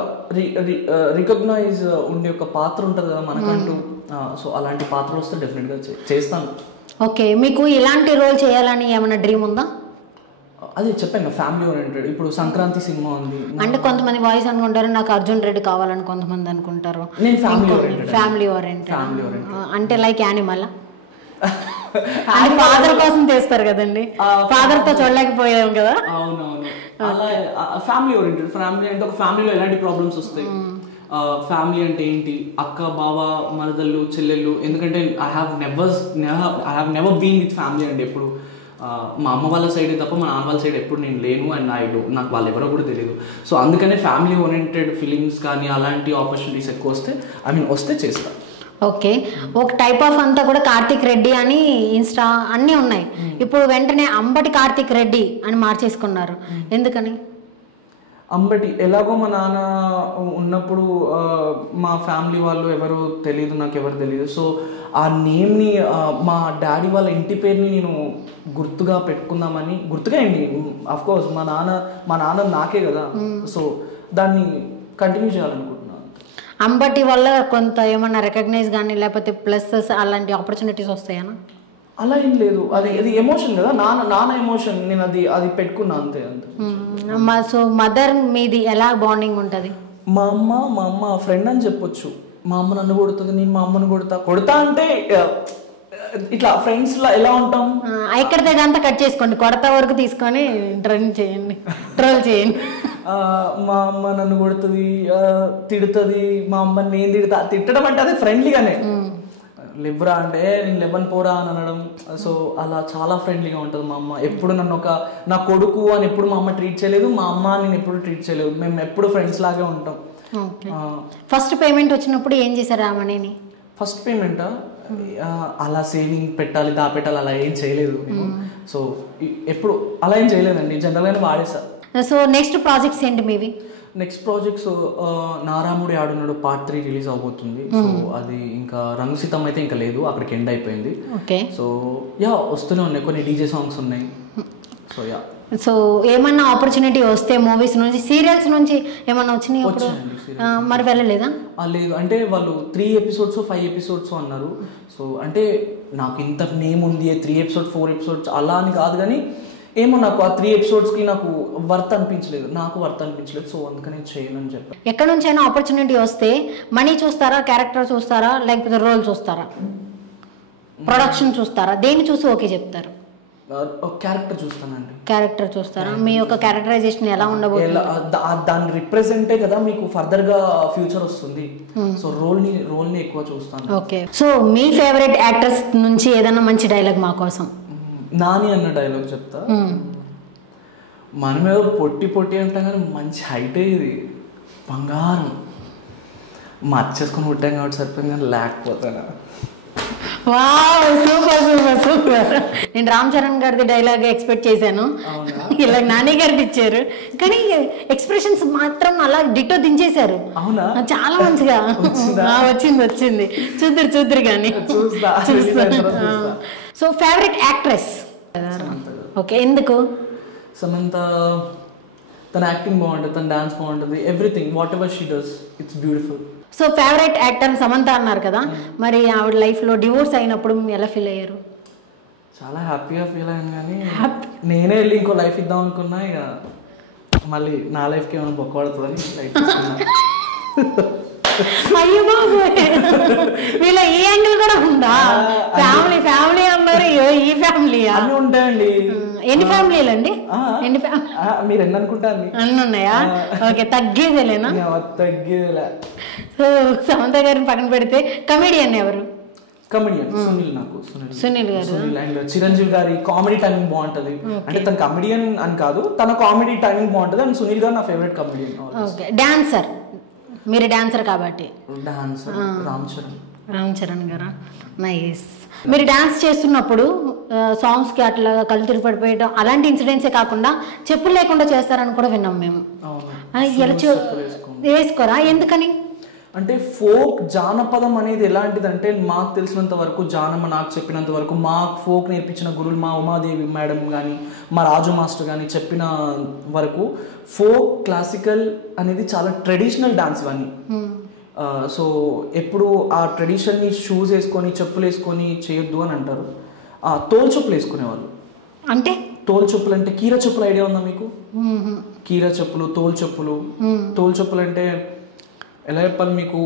రికగ్నైజ్ ఉండే ఒక పాత్ర ఉంటుంది కదా మనకంటూ. సో అలాంటి పాత్రలు వస్తే డెఫినెట్గా చేస్తాను. ఓకే, మీకు ఇలాంటి రోల్ చేయాలని ఏమైనా డ్రీమ్ ఉందా? అదే చెప్పాను, ఫ్యామిలీ ఓరియంటెడ్. ఇప్పుడు సంక్రాంతి సినిమా ఉంది అంటే కొంతమంది వాయిస్ అనుకుంటారు నాకు అర్జున్ రెడ్డి కావాలని, కొంతమంది అనుకుంటారు నేను ఫ్యామిలీ ఓరియంటెడ్. అంటే లైక్ యానిమల్ ఫాదర్ కోసం చేస్తారు కదండి, ఫాదర్ తో చూడలేకపోయాం కదా. అవునవును, అలా ఫ్యామిలీ ఓరియంటెడ్. ఫ్యామిలీ అంటే ఒక ఫ్యామిలీలో ఎలాంటి ప్రాబ్లమ్స్ వస్తాయి, ఫ్యామిలీ అంటే ఏంటి, అక్క బావ మరదళ్ళు చెల్లెళ్ళు. ఎందుకంటే I have never been with family అండి. ఎప్పుడు మా అమ్మ వాళ్ళ సైడ్ తప్ప మా నాన్న వాళ్ళ సైడ్ ఎప్పుడు నేను లేను, అండ్ నాకు వాళ్ళు ఎవరో కూడా తెలియదు. సో అందుకనే ఫ్యామిలీ ఓరియంటెడ్ ఫిలిమ్స్ కానీ అలాంటి ఆపర్చునిటీస్ ఎక్కువ వస్తే చేస్తాను. ఓకే, ఒక టైప్ ఆఫ్ అంతా కూడా కార్తిక్ రెడ్డి అని ఇన్స్టా అన్నీ ఉన్నాయి. ఇప్పుడు వెంటనే అంబటి కార్తిక్ రెడ్డి అని మార్చేసుకున్నారు, ఎందుకని? అంబటి ఎలాగో మా నాన్న ఉన్నప్పుడు మా ఫ్యామిలీ వాళ్ళు ఎవరు తెలియదు, నాకు ఎవరు తెలియదు. సో ఆ నేమ్ని మా డాడీ వాళ్ళ ఇంటి పేరుని నేను గుర్తుగా పెట్టుకుందామని, గుర్తుగా అండి అఫ్కోర్స్ మా నాన్న నాకే కదా, సో దాన్ని కంటిన్యూ చేయాలనుకుంటున్నాను. అంబటి వల్ల కొంత ఏమన్నా రికగ్నైజ్ కానీ లేకపోతే ప్లస్ అలాంటి ఆపర్చునిటీస్ వస్తాయనా? అలా ఏం లేదు, అది ఎమోషన్ కదా, నాన్న ఎమోషన్, నేను అది పెట్టుకున్నా అంతే. సో మదర్ మీది ఎలా బాండింగ్ ఉంటుంది? మా అమ్మ ఫ్రెండ్ అని చెప్పొచ్చు. మా అమ్మ నన్ను కొడుతుంది, నేను మా అమ్మను కొడతా అంటే ఇట్లా ఫ్రెండ్స్ లా ఎలా ఉంటాం. ఇక్కడ దగ్గర కట్ చేసుకోండి, కొడతా వరకు తీసుకొని ట్రోల్ చేయండి. మా అమ్మ నన్ను కొడుతుంది, తిడుతుంది, మా అమ్మని నేను తిట్టడం అంటే అదే ఫ్రెండ్లీగానే. లివ్రా అంటే నేను లెవెన్ పోరా అని అనడం. సో అలా చాలా ఫ్రెండ్లీగా ఉంటుంది మా అమ్మ. ఎప్పుడు నన్ను నా కొడుకు అని ఎప్పుడు మా అమ్మ ట్రీట్ చేయలేదు, మా అమ్మ నేను ఎప్పుడు ట్రీట్ చేయలేదు. మేము ఎప్పుడు ఫ్రెండ్స్ లాగే ఉంటాం. ఫస్ట్ పేమెంట్ వచ్చినప్పుడు ఏం చేశారు ఆ మనీని? ఫస్ట్ పేమెంటా అలా సేవింగ్ పెట్టాలి దాపెట్టాలి అలా ఏం చేయలేదు. సో ఎప్పుడు అలా ఏం చేయలేదండి, జనరల్గానే వాడేసా. సో నెక్స్ట్ ప్రాజెక్ట్స్ ఏంటి మీవి? నెక్స్ట్ ప్రాజెక్ట్స్ నారాముడి ఆడున్నాడు పార్ట్ 3 రిలీజ్ అవబోతుంది. సో అది ఇంకా రంగుసితం అయితే ఇంకా లేదు, అక్కడికి ఎండ్ అయిపోయింది. సో వస్తూనే ఉన్నాయి, కొన్ని డీజే సాంగ్స్ ఉన్నాయి. సో ఏమన్నా ఆపర్చునిటీ వస్తే మూవీస్ నుంచి, సీరియల్స్ నుంచి ఏమన్నా వచ్చినాయి మరి వెళ్ళలేదా? లేదు, అంటే వాళ్ళు 3 ఎపిసోడ్స్ 5 ఎపిసోడ్స్ అన్నారు. సో అంటే నాకు ఇంత నేమ్ ఉంది 3 ఎపిసోడ్స్ 4 ఎపిసోడ్స్ అలా అని కాదు, కానీ ఏమో నాకు ఆ 3 ఎపిసోడ్స్కి నాకు వర్త్ అనిపించలేదు. సో అందుకని చేయను అని చెప్పి. ఎక్కడి నుంచైనా ఆపర్చునిటీ వస్తే మనీ చూస్తారా, క్యారెక్టర్ చూస్తారా, లేకపోతే రోల్ చూస్తారా, ప్రొడక్షన్ చూస్తారా, దేన్ని చూసి ఓకే చెప్తారు? క్యారెక్టర్ చూస్తానండి. క్యారెక్టర్ చూస్తారా? మీ యొక్క క్యారెక్టరైజేషన్ ఎలా ఉండబోతుంది? దాన్ని రిప్రజెంటే కదా మీకు ఫర్దర్ గా ఫ్యూచర్ వస్తుంది. సో రోల్ని ఎక్కువ చూస్తాను. ఓకే, సో మీ ఫేవరెట్ యాక్టర్స్ నుంచి ఏదైనా మంచి డైలాగ్ మా కోసం? నాని అన్న డైలాగ్ చెప్తా. మనమేదో పొట్టి అంటాం కానీ మంచి హైటే, ఇది బంగారం మర్చేసుకొని పుట్టాం కాబట్టి సరిపోయింది, కానీ లేకపోతానా. Wow, super. నేను రామ్ చరణ్ గారిది డైలాగ్ ఎక్స్పెక్ట్ చేశాను. ఇలా నాని గారికి ఇచ్చారు, కానీ ఎక్స్ప్రెషన్స్ మాత్రం అలా డిట్టో దించేశారు. అవునా? చాలా మంచిగా వచ్చింది. చూద్దరు కానీ. So favourite actress? ఓకే, ఎందుకు? సమంత. తన యాక్టింగ్ బాగుంటుంది, తన డాన్స్ బాగుంటుంది, everything what ever she does it's beautiful. So favourite actor Samantha అన్నారు కదా, మరి ఆవిడ లైఫ్లో డివోర్స్ అయినప్పుడు ఎలా ఫీల్ అయ్యారు? చాలా హ్యాపీగా ఫీల్ అయ్యాను, కానీ నేనే వెళ్ళి ఇంకో లైఫ్ ఇద్దాం అనుకున్నా. ఇక మళ్ళీ నా లైఫ్కి ఏమైనా బొక్కపడుతుందని లైఫ్ అయ్యో బాబు, వీళ్ళ ఈ యాంగిల్ కూడా ఉందా? ఫ్యామిలీ అన్నారు, ఈ ఫ్యామిలీ అన్నీ ఉంటాయండి. ఎన్ని ఫ్యామిలీలు అండి? మీరు ఎన్ని అనుకుంటారు? అన్ని ఉన్నాయా? ఓకే, తగ్గేదేలేనా? తగ్గేదేలే. సో సమంత గారిని పక్కన పెడితే కమెడియన్ ఎవరు? కమెడియన్ సునీల్. నాకు సునీల్ గారు. అండ్ చిరంజీవి గారి కామెడీ టైమింగ్ బాగుంటది. అంటే తన కమెడియన్ అని కాదు, తన కామెడీ టైమింగ్ బాగుంటది. అండ్ సునీల్ గారు నా ఫేవరెట్ కమెడియన్. Okay, dancer? మీరు డాన్సర్ కాబట్టి డాన్సర్ రామ్ చరణ్ గారా? నైస్. మీరు డాన్స్ చేస్తున్నప్పుడు సాంగ్స్కి అట్లా కళ్ళు తిరిగి పడిపోయడం అలాంటి ఇన్సిడెంట్సే కాకుండా చెప్పులు లేకుండా చేస్తారని కూడా విన్నాం మేము. ఎలా వేసుకోరా? ఎందుకని? అంటే ఫోక్ జానపదం అనేది ఎలాంటిదంటే, మాకు తెలిసినంత వరకు, జానమ్మ నాకు చెప్పినంత వరకు, మా ఫోక్ నేర్పించిన గురువులు మా ఉమాదేవి మేడం కానీ మా రాజు మాస్టర్ కానీ చెప్పిన వరకు, ఫోక్ క్లాసికల్ అనేది చాలా ట్రెడిషనల్ డాన్స్ ఇవన్నీ. సో ఎప్పుడు ఆ ట్రెడిషన్ని షూస్ వేసుకొని చెప్పులు వేసుకొని చేయొద్దు అని అంటారు. తోలు చెప్పులు వేసుకునేవాళ్ళు. అంటే తోలు చెప్పులు అంటే కీర చెప్పులు ఐడియా ఉందా మీకు? కీర చెప్పులు, తోలు చెప్పులు. తోలు చెప్పులు అంటే ఎలా చెప్పాలి మీకు,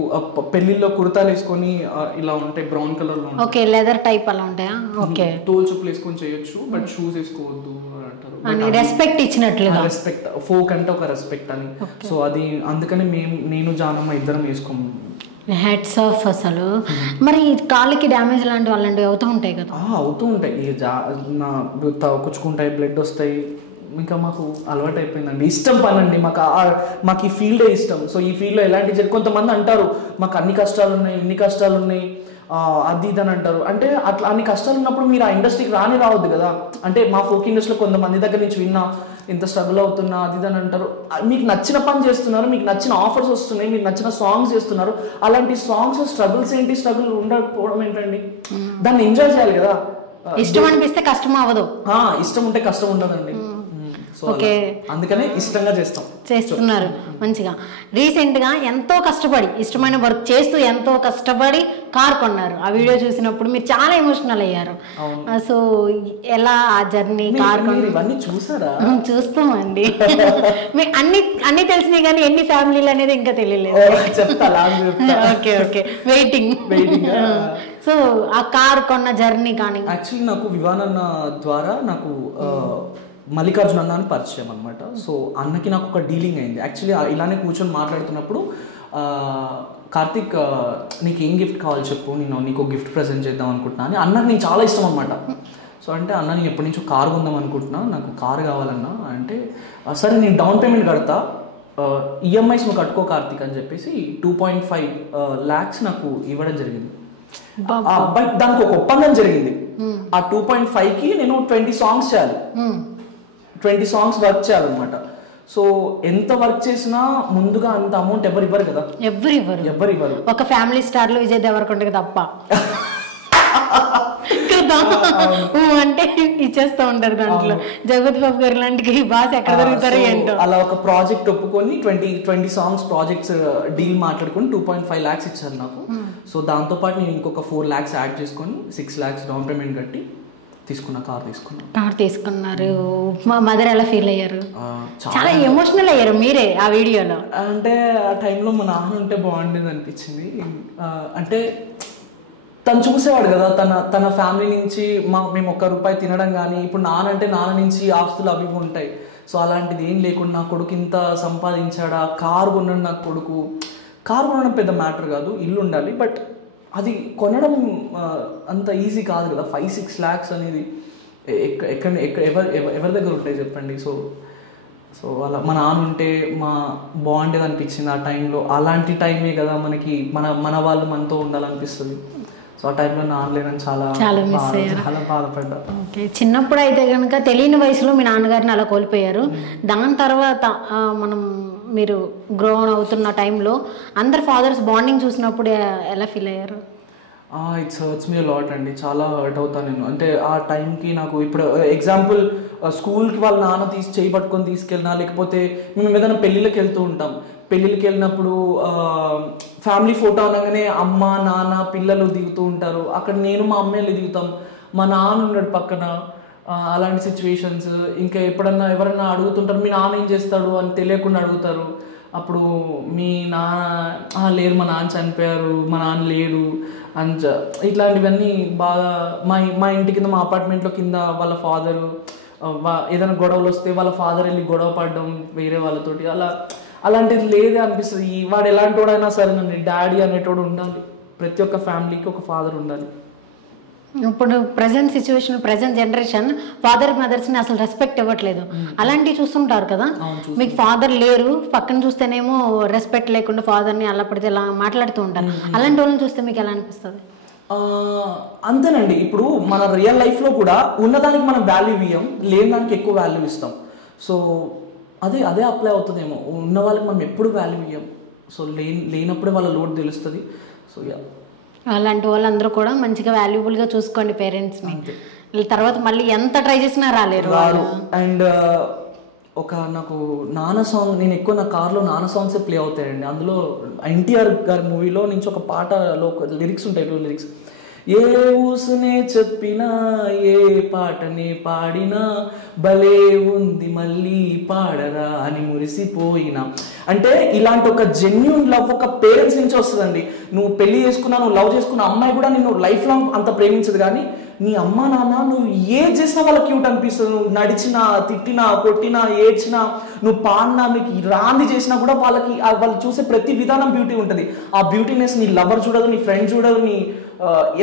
పెళ్లిలో కుర్తాలు వేసుకొని ఇలా ఉంటాయి, బ్రౌన్ కలర్ లో. ఓకే, లెదర్ టైప్ అలా ఉంటాయా? ఓకే, తోలు చెప్పులు వేసుకొని చేయొచ్చు, బట్ షూస్ వేసుకోవద్దు అంటారు. రెస్పెక్ట్ ఇచ్చినట్లుగా. రెస్పెక్ట్, ఫోక్ అంటే ఒక రెస్పెక్ట్ అని. సో అది అందుకని నేను జానమ్మ ఇద్దరం వేసుకోము. హెడ్స్ ఆఫ్ అసలు. మరి కాళ్ళకి డ్యామేజ్ లాంటివి అలాంటివి అవుతూ ఉంటాయి కదా? అవుతూ ఉంటాయి, కుచ్చుకుంటాయి, బ్లడ్ వస్తాయి. ఇంకా మాకు అలవాటు అయిపోయిందండి, ఇష్టం పనండి మాకు ఈ ఫీల్డే ఇష్టం. సో ఈ ఫీల్డ్లో ఎలాంటి కొంతమంది అంటారు మాకు అన్ని కష్టాలు ఉన్నాయి, ఇన్ని కష్టాలు ఉన్నాయి, అది ఇది అని అంటారు. అంటే అట్లా అన్ని కష్టాలు ఉన్నప్పుడు మీరు ఆ ఇండస్ట్రీకి రావద్దు కదా. అంటే మా ఫోక్ ఇండస్ట్రీలో కొంతమంది దగ్గర నుంచి విన్నా, ఇంత స్ట్రగుల్ అవుతున్నా అది ఇది అని అంటారు. మీకు నచ్చిన పని చేస్తున్నారు, మీకు నచ్చిన ఆఫర్స్ వస్తున్నాయి, మీకు నచ్చిన సాంగ్స్ చేస్తున్నారు. అలాంటి సాంగ్స్ స్ట్రగుల్స్ ఏంటి? స్ట్రగుల్ ఉండకపోవడం ఏంటండి? దాన్ని ఎంజాయ్ చేయాలి కదా. ఇష్టం అనిపిస్తే కష్టం అవ్వదు, ఇష్టం ఉంటే కష్టం ఉండదండి. ఓకే, అందుకనే ఇష్టంగా చేస్తున్నారు మంచిగా. రీసెంట్ గా ఎంతో కష్టపడి ఇష్టమైన వర్క్ చేస్తూ ఎంతో కష్టపడి కార్ కొన్నారు. ఆ వీడియో చూసినప్పుడు మీరు చాలా ఎమోషనల్ అయ్యారు. సో ఎలా ఆ జర్నీ, కార్ ఇవన్నీ చూసారా? చూస్తామండి. మీకు అన్ని తెలిసినాయి కానీ ఎన్ని ఫ్యామిలీలు అనేది ఇంకా తెలియలేదు. Okay okay, waiting. సో ఆ కార్ కొన్న జర్నీ కానీ. యాక్చువల్లీ నాకు వివానన్న ద్వారా నాకు మల్లికార్జున అన్న అని పరిచయం అనమాట. సో అన్నకి నాకు ఒక డీలింగ్ అయింది. యాక్చువల్లీ ఇలానే కూర్చొని మాట్లాడుతున్నప్పుడు, కార్తిక్ నీకు ఏం గిఫ్ట్ కావాలి చెప్పు, నేను నీకు గిఫ్ట్ ప్రజెంట్ చేద్దాం అనుకుంటున్నా అని. అన్నకి నేను చాలా ఇష్టం అనమాట. సో అంటే అన్న నేను ఎప్పటి నుంచో కారు కొందాం అనుకుంటున్నా, నాకు కారు కావాలన్నా అంటే, సరే నేను డౌన్ పేమెంట్ కడతా, ఈఎంఐస్ నువ్వు కట్టుకో కార్తిక్ అని చెప్పేసి 2.5 lakhs నాకు ఇవ్వడం జరిగింది. బట్ దానికి ఒక ఒప్పందం జరిగింది. ఆ 2.5కి నేను 20 songs చేయాలి, 20 songs వర్క్ చేయాలన్నమాట. సో ఎంత వర్క్ చేసినా ముందుగా అంత అమౌంట్ ఎవరు ఇవ్వరు కదా. ఎవరు ఇవ్వరు. ఒక ఫ్యామిలీ స్టార్ లో విజయ్ దేవరకొండకి తప్ప అంటే ఇచ్చేస్తూ ఉంటారు. దాంట్లో జగత్ బాబు గారు లాంటి బాస్ ఎక్కడ దొరుకుతారు ఏంటో. అలా ఒక ప్రాజెక్ట్ ఒప్పుకొని 20 songs ప్రాజెక్ట్స్ డీల్ మాట్లాడుకొని 2.5 lakhs ఇచ్చారు నాకు. సో దాంతోపాటు నేను ఇంకొక 4 lakhs యాడ్ చేసుకొని 6 lakhs డౌన్ పేమెంట్ కట్టి కార్ తీసుకున్నారు. మా మదర్ ఎలా ఫీల్ అయ్యారు? చాలా ఎమోషనల్ అయ్యారు మీరే ఆ వీడియోలో. అంటే ఆ టైంలో మా నాన్న ఉంటే బాగుండేది అనిపించింది. అంటే తను చూసేవాడు కదా, తన ఫ్యామిలీ నుంచి మేము ₹1 తినడం కానీ, ఇప్పుడు నాన్న నుంచి ఆస్తులు అవి ఉంటాయి. సో అలాంటిది ఏం లేకుండా నా కొడుకు ఇంత సంపాదించాడా, కారు కొన్నాడు. నా కొడుకు కారు కొనడం పెద్ద మ్యాటర్ కాదు, ఇల్లు ఉండాలి, బట్ అది కొనడం అంత ఈజీ కాదు కదా. 5-6 lakhs అనేది ఎవరి దగ్గర ఉంటాయి చెప్పండి. సో అలా మా నాన్న ఉంటే బాగుండేది అనిపించింది ఆ టైంలో. అలాంటి టైమే కదా మనకి మన వాళ్ళు మనతో ఉండాలనిపిస్తుంది. సో ఆ టైంలో నాన్న లేనని చాలా బాధపడ్డా. ఓకే, చిన్నప్పుడు అయితే కనుక తెలియని వయసులో మీ నాన్నగారిని అలా కోల్పోయారు. దాని తర్వాత మీరు గ్రోన్ అవుతున్న టైంలో అందరు ఫాదర్స్ బాండింగ్ చూసినప్పుడు ఎలా ఫీల్ అయ్యారు? ఇట్స్ హర్ట్స్ మీ లాట్ అండి, చాలా హర్ట్ అవుతాను నేను. అంటే ఆ టైంకి నాకు ఇప్పుడు ఎగ్జాంపుల్ స్కూల్కి వాళ్ళ నాన్న చేయి పట్టుకొని తీసుకెళ్ళినా, లేకపోతే మేము ఏదైనా పెళ్ళిళ్ళకి వెళ్తూ ఉంటాం. పెళ్ళిళ్ళకి వెళ్ళినప్పుడు ఫ్యామిలీ ఫోటో అనగానే అమ్మ నాన్న పిల్లలు దిగుతూ ఉంటారు. అక్కడ నేను మా అమ్మాయిలు దిగుతాం, మా నాన్న ఉన్నాడు పక్కన. అలాంటి సిచ్యువేషన్స్ ఇంకా ఎప్పుడన్నా ఎవరన్నా అడుగుతుంటారు మీ నాన్న ఏం చేస్తాడు అని తెలియకుండా అడుగుతారు. అప్పుడు మీ నాన్న లేరు, మా నాన్న చనిపోయారు, మా నాన్న లేడు అని ఇట్లాంటివన్నీ బాగా మా ఇంటి కింద, మా అపార్ట్మెంట్లో కింద వాళ్ళ ఫాదరు ఏదైనా గొడవలు వస్తే వాళ్ళ ఫాదర్ వెళ్ళి గొడవ పడడం వేరే వాళ్ళతోటి, అలాంటిది లేదే అనిపిస్తుంది. వాడు ఎలాంటి వాడైనా సరే నన్ను డాడీ అనేటోడు ఉండాలి. ప్రతి ఒక్క ఫ్యామిలీకి ఒక ఫాదర్ ఉండాలి. ఇప్పుడు present situation, present generation father మదర్స్ని అసలు రెస్పెక్ట్ ఇవ్వట్లేదు. అలాంటివి చూస్తుంటారు కదా, మీకు ఫాదర్ లేరు, పక్కన చూస్తేనేమో రెస్పెక్ట్ లేకుండా ఫాదర్ని అలా పడితే ఇలా మాట్లాడుతూ ఉంటారు. అలాంటి వాళ్ళని చూస్తే మీకు ఎలా అనిపిస్తుంది? అంతేనండి, ఇప్పుడు మన రియల్ లైఫ్లో కూడా ఉన్నదానికి మనం వాల్యూ ఇవ్వం, లేని దానికి ఎక్కువ వాల్యూ ఇస్తాం. సో అదే అప్లై అవుతుందేమో. ఉన్న వాళ్ళకి మనం ఎప్పుడు వాల్యూ ఇవ్వం, సో లేనప్పుడే వాళ్ళ లోడ్ తెలుస్తుంది. సో అలాంటి వాళ్ళందరూ కూడా మంచిగా వాల్యుబుల్గా చూసుకోండి పేరెంట్స్ని. తర్వాత మళ్ళీ ఎంత ట్రై చేసినా రాలేరు. అండ్ నాకు నాన్న సాంగ్, నేను ఎక్కువ నా కార్లో నాన్న సాంగ్సే ప్లే అవుతాయండి. అందులో ఎన్టీఆర్ గారి మూవీలో నుంచి ఒక పాటలో లిరిక్స్ ఉంటాయి. లిరిక్స్ ఏ ఊసునే చెప్పినా ఏ పాటనే పాడినా భలే ఉంది మళ్ళీ పాడరా అని మురిసిపోయినా. అంటే ఇలాంటి ఒక జెన్యూన్ లవ్ ఒక పేరెంట్స్ నుంచి వస్తుందండి. నువ్వు పెళ్లి చేసుకున్నా, నువ్వు లవ్ చేసుకున్న అమ్మాయి కూడా నిన్ను లైఫ్ లాంగ్ అంత ప్రేమించదు. కానీ నీ అమ్మ నాన్న నువ్వు ఏ చేసినా వాళ్ళకి క్యూట్ అనిపిస్తుంది. నువ్వు నడిచినా, తిట్టినా, కొట్టినా, ఏడ్చినా, నువ్వు పాడినా, మీకు రాంది చేసినా కూడా వాళ్ళకి వాళ్ళు చూసే ప్రతి విధానం బ్యూటీ ఉంటుంది. ఆ బ్యూటీనెస్ నీ లవర్ చూడదు, నీ ఫ్రెండ్ చూడదు,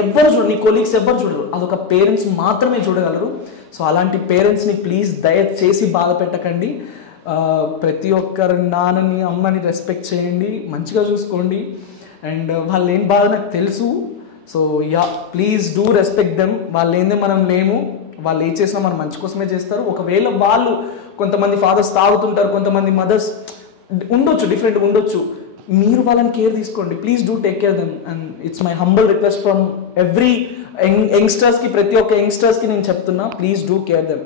ఎవ్వరు చూడరు, నీ కొలీగ్స్ ఎవ్వరు చూడరు. అదొక పేరెంట్స్ మాత్రమే చూడగలరు. సో అలాంటి పేరెంట్స్ని ప్లీజ్ దయచేసి బాధ పెట్టకండి. ప్రతి ఒక్కరి నాన్నని అమ్మని రెస్పెక్ట్ చేయండి, మంచిగా చూసుకోండి. అండ్ వాళ్ళు ఏం బాధ నాకు తెలుసు. So please do respect them. వాళ్ళు ఏందే మనం లేము, వాళ్ళు ఏం చేసినా మనం మంచి కోసమే చేస్తారు. ఒకవేళ వాళ్ళు కొంతమంది ఫాదర్స్ తాగుతుంటారు, కొంతమంది మదర్స్ ఉండొచ్చు, డిఫరెంట్గా ఉండొచ్చు. మీరు వాళ్ళని కేర్ తీసుకోండి, please do take care them. And it's my humble request from every యంగ్స్టర్స్కి, ప్రతి ఒక్క యంగ్స్టర్స్కి నేను చెప్తున్నా, please do care them.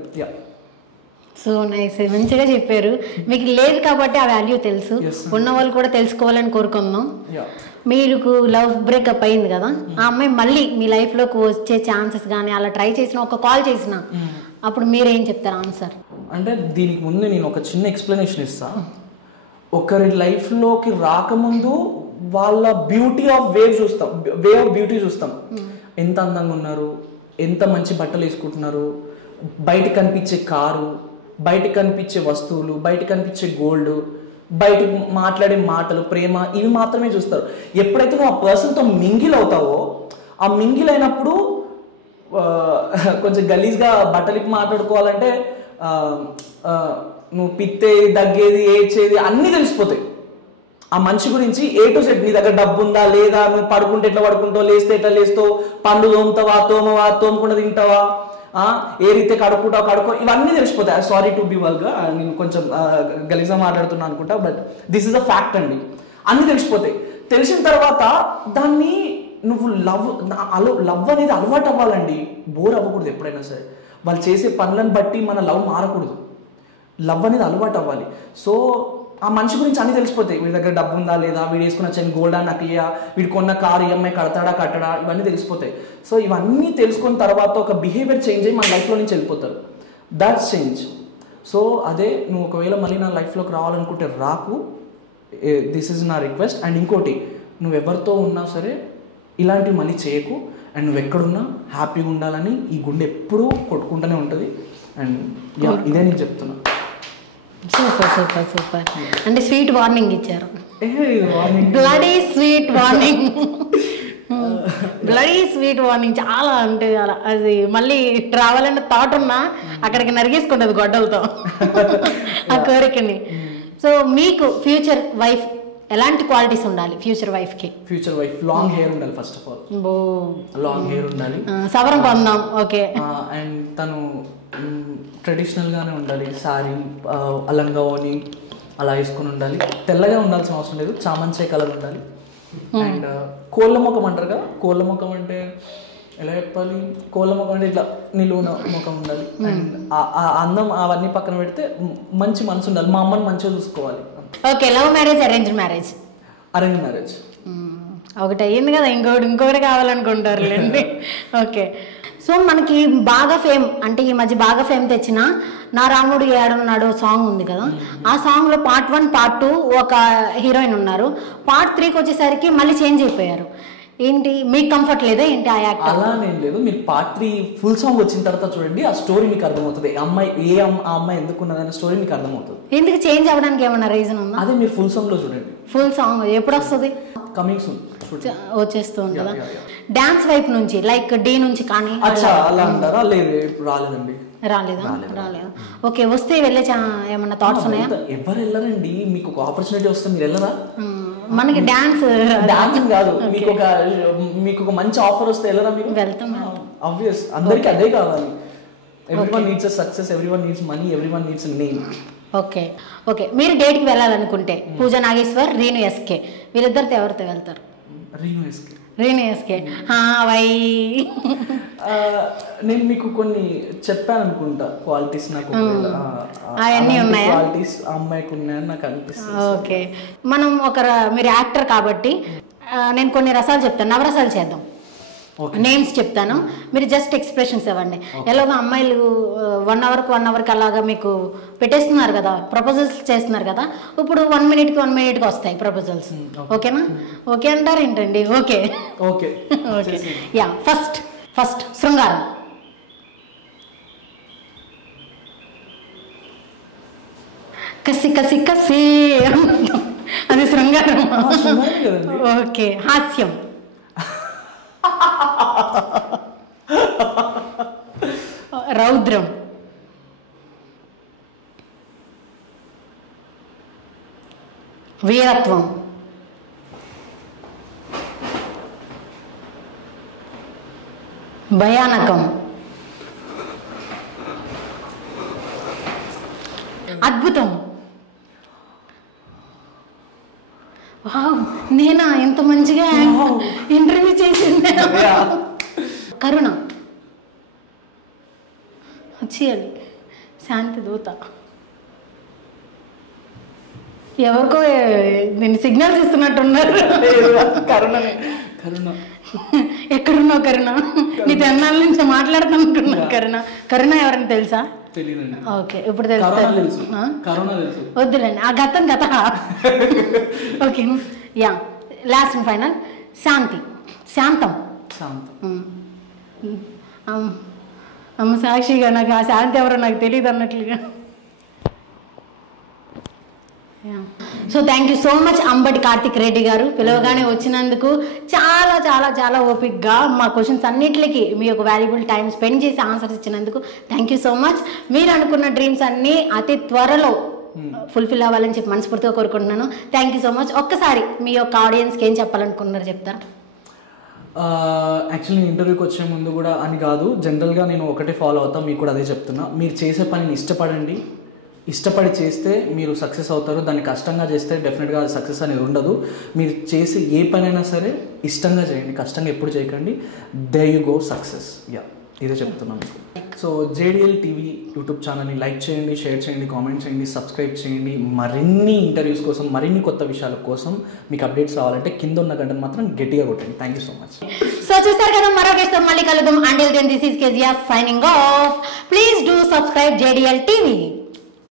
So nice, మంచిగా చెప్పారు. మీకు లేదు కాబట్టి ఆ వాల్యూ తెలుసు, ఉన్న వాళ్ళు కూడా తెలుసుకోవాలని కోరుకుందాం. మీకు లవ్ బ్రేకప్ అయింది కదా, ఆ అమ్మాయి మళ్ళీ మీ లైఫ్లోకి వచ్చే ఛాన్సెస్ కానీ అలా ట్రై చేసిన, ఒక కాల్ చేసిన, అప్పుడు మీరేం చెప్తారు ఆన్సర్? అంటే దీనికి ముందు నేను ఒక చిన్న ఎక్స్ప్లెనేషన్ ఇస్తాను. ఒకరి లైఫ్లోకి రాకముందు వాళ్ళ beauty of way of beauty చూస్తాం. ఎంత అందంగా ఉన్నారు, ఎంత మంచి బట్టలు వేసుకుంటున్నారు, బయటకు కనిపించే కారు, బయటకు కనిపించే వస్తువులు, బయటకు కనిపించే గోల్డ్, బయటకు మాట్లాడే మాటలు, ప్రేమ, ఇవి మాత్రమే చూస్తారు. ఎప్పుడైతే నువ్వు ఆ పర్సన్తో మింగిల్ అవుతావో, ఆ మింగిల్ అయినప్పుడు కొంచెం గలీజ్గా బట్టలకి మాట్లాడుకోవాలంటే నువ్వు పిత్తే, దగ్గేది, ఏడ్చేది అన్నీ తెలిసిపోతాయి. ఆ మనిషి గురించి ఏ టు సెట్, నీ దగ్గర డబ్బు ఉందా లేదా, నువ్వు పడుకుంటే ఎట్లా పడుకుంటావు, లేస్తే ఎట్లా లేస్తావు, పండ్లు తోముతావా, తోమకుండా తింటావా, ఏ రీతే కడుకో, ఇవన్నీ తెలిసిపోతాయి. సారీ టు బి వల్గా, నేను కొంచెం గలీజ్గా మాట్లాడుతున్నాను అనుకుంటా, but this is a fact అండి. అన్నీ తెలిసిపోతాయి. తెలిసిన తర్వాత దాన్ని నువ్వు లవ్ అనేది అలవాటు అవ్వాలండి, బోర్ అవ్వకూడదు ఎప్పుడైనా సరే. వాళ్ళు చేసే పనులను బట్టి మన లవ్ మారకూడదు, లవ్ అనేది అలవాటు అవ్వాలి. సో ఆ మనిషి గురించి అన్నీ తెలిసిపోతాయి. వీడి దగ్గర డబ్బు ఉందా లేదా, వీడు వేసుకున్న చైన్ గోల్డా నకిలియా, వీడు కొన్న కారు ఈఎంఐ కట్టడా, ఇవన్నీ తెలిసిపోతాయి. సో ఇవన్నీ తెలుసుకున్న తర్వాత ఒక బిహేవియర్ చేంజ్ అయ్యి మన లైఫ్లో నుంచి వెళ్ళిపోతారు. That's change. సో అదే, నువ్వు ఒకవేళ మళ్ళీ నా లైఫ్లోకి రావాలనుకుంటే రాకు, దిస్ ఈజ్ నా రిక్వెస్ట్. అండ్ ఇంకోటి, నువ్వు ఎవరితో ఉన్నా సరే ఇలాంటివి మళ్ళీ చేయకు. అండ్ నువ్వు ఎక్కడున్నా హ్యాపీగా ఉండాలని ఈ గుండె ఎప్పుడూ కొట్టుకుంటూనే ఉంటుంది. అండ్ ఇదే నేను చెప్తున్నా. సూపర్. అంటే స్వీట్ వార్నింగ్ ఇచ్చారు, bloody sweet warning. Bloody sweet warning చాలా, అంటే అలా అది మళ్ళీ రావాలన్న థాట్ ఉన్నా అక్కడికి నరిగేసుకుంటుంది గొడ్డలతో ఆ కోరికని. సో మీకు ఫ్యూచర్ వైఫ్ ఎలాంటి క్వాలిటీస్ ఉండాలి ఫ్యూచర్ వైఫ్ కి? ఫ్యూచర్ వైఫ్ లాంగ్ హెయిర్ ఉండాలి first of all, long hair ఉండాలి, సవరం పొందాం. ఓకే. అండ్ తను ట్రెడిషనల్ గానే ఉండాలి, సారీ అలంగావని అలా వేసుకుని ఉండాలి, తెల్లగా ఉండాల్సిన అవసరం లేదు, చామంచే కలర్ ఉండాలి. అండ్ కోళ్ళ ముఖం అంటారు కదా, కోళ్ళ ముఖం అంటే ఎలా చెప్పాలి, కోళ్ళ ముఖం అంటే ఇట్లా నిలువున ముఖం ఉండాలి. అండ్ ఆ అందం అవన్నీ పక్కన పెడితే మంచి మనసు ఉండాలి, మా అమ్మని మంచిగా చూసుకోవాలి. Okay. Love marriage, arrange marriage? Arrange marriage. ఒకటి అయ్యింది కదా, ఇంకొకటి కావాలనుకుంటారులేండి. ఓకే. సో మనకి బాగా ఫేమ్ అంటే ఈ మధ్య బాగా ఫేమ్ తెచ్చిన నా రాముడు ఏడున్నాడు సాంగ్ ఉంది కదా, ఆ సాంగ్లో పార్ట్ 1 పార్ట్ 2 ఒక హీరోయిన్ ఉన్నారు, పార్ట్ 3కి వచ్చేసరికి మళ్ళీ చేంజ్ అయిపోయారు. ఏంటి మీకు కంఫర్ట్ లేదా ఏంటి ఆ యాక్టర్? అలా నేను లేదు, మీరు పార్ట్ 3 ఫుల్ సాంగ్ వచ్చిన తర్వాత చూడండి, ఆ స్టోరీ మీకు అర్థమవుతుంది. ఆ అమ్మాయి ఎందుకున్నదనే స్టోరీ మీకు అర్థమవుతుంది. ఎందుకు చేంజ్ అవ్వడానికి ఏమన్నా రీజన్ ఉందా? అదే మీరు ఫుల్ సాంగ్ లో చూడండి. ఫుల్ సాంగ్ ఎప్పుడు వస్తుంది? కమింగ్ సూన్ వచ్చేస్తుంది కదా. డాన్స్ వైపు నుంచి లైక్ డే నుంచి కానీ అలా అంటారా? లేదు, రాలేదండి. రాలేదా? ఓకే. వస్తే వెళ్ళే ఏమన్నా థాట్స్ ఉన్నాయా? ఎవరు వెళ్ళరండి, మీకు ఒక ఆపర్చునిటీ వస్తే మీరు వెళ్ళరా? మనకి డాన్సింగ్ కాదు, మీకు ఒక మంచి ఆఫర్ వస్తే వెళ్ళరా మీరు? వెళ్తాం. ఆబ్వియస్, అందరికి అదే కావాలి. Everyone needs success, everyone needs money, everyone needs name. Okay. మీరు డేట్కి వెళ్ళాలనుకుంటే పూజా నాగేశ్వర్, రీను ఎస్కే వీళ్ళిద్దరితో ఎవరితో వెళ్తారు? రీను ఎస్కే. వై? నేను మీకు కొన్ని చెప్పాను అనుకుంటా క్వాలిటీస్, నాకు అవన్నీ ఉన్నాయా? క్వాలిటీస్ అమ్మాయికి ఉన్నాయని నాకు అనిపిస్తుంది. ఓకే. మీరు యాక్టర్ కాబట్టి నేను కొన్ని రసాలు చెప్తాను, నవరసాలు చేద్దాం. నేమ్స్ చెప్తాను, మీరు జస్ట్ ఎక్స్ప్రెషన్స్ ఇవ్వండి. ఎలాగో అమ్మాయిలు 1 అవర్కి అలాగా మీకు పెట్టేస్తున్నారు కదా, ప్రపోజల్స్ చేస్తున్నారు కదా, ఇప్పుడు 1 మినిట్కి వస్తాయి ప్రపోజల్స్. ఓకేనా? ఓకే అంటారు ఏంటండి? ఓకే. ఓకే. యా. ఫస్ట్ శృంగారం. కసి కసి కసి అది శృంగారం. ఓకే. హాస్యం. రౌద్రం. వీరత్వం. భయానకం. అద్భుతం. నేనా ఎంత మంచిగా ఇంటర్వ్యూ చేసింది. కరుణ. వచ్చేయాలి. శాంతి దూత. ఎవరికో నేను సిగ్నల్స్ ఇస్తున్నట్టున్నారు. కరుణ. ఎక్కడున్నావు కరుణ? నీ తెన్నాల నుంచి మాట్లాడుతున్నా. కరుణ ఎవరైనా తెలుసా? ఓకే. ఇప్పుడు తెలుసు. వద్దులేండి, ఆ గతం గత. Okay. Yeah. Last and final శాంతం. అమ్మ సాక్షిగా నాకు ఆ శాంతి ఎవరో నాకు తెలియదు అన్నట్లుగా. So thank you so much Ambati Karthik Reddy గారు, పిలవగానే వచ్చినందుకు చాలా చాలా చాలా ఓపిక్గా మా క్వశ్చన్స్ అన్నిటికీ మీ యొక్క వాల్యుబుల్ టైం స్పెండ్ చేసి ఆన్సర్స్ ఇచ్చినందుకు థ్యాంక్ యూ సో మచ్. మీరు అనుకున్న డ్రీమ్స్ అన్నీ అతి త్వరలో ఫుల్ఫిల్ అవ్వాలని చెప్పి మనస్ఫూర్తిగా కోరుకుంటున్నాను. Thank you so much. ఒక్కసారి మీ యొక్క ఆడియన్స్కి ఏం చెప్పాలనుకున్నారు చెప్తారా? యాక్చువల్లీ ఇంటర్వ్యూకి వచ్చే ముందు కూడా అని కాదు, జనరల్గా నేను ఒకటే ఫాలో అవుతాను, మీకు కూడా అదే చెప్తున్నా. మీరు చేసే పనిని ఇష్టపడండి, ఇష్టపడి చేస్తే మీరు సక్సెస్ అవుతారు. దాన్ని కష్టంగా చేస్తే డెఫినెట్గా అది సక్సెస్ అనేది ఉండదు. మీరు చేసే ఏ పనైనా సరే ఇష్టంగా చేయండి, కష్టంగా ఎప్పుడు చేయకండి. They you go success. Yeah, ఇదే చెప్తున్నాం మీకు. సో JDL టీవీ యూట్యూబ్ ఛానల్ని లైక్ చేయండి, షేర్ చేయండి, కామెంట్ చేయండి, సబ్స్క్రైబ్ చేయండి. మరిన్ని ఇంటర్వ్యూస్ కోసం, మరిన్ని కొత్త విషయాల కోసం మీకు అప్డేట్స్ రావాలంటే కింద ఉన్న గంటను మాత్రం గట్టిగా కొట్టండి. Thank you so much. So చూస్తారు కదా, మరో గెస్ట్తో మళ్ళీ కలుద్దాం. Until then this is KGR signing off. Please do subscribe JDL TV.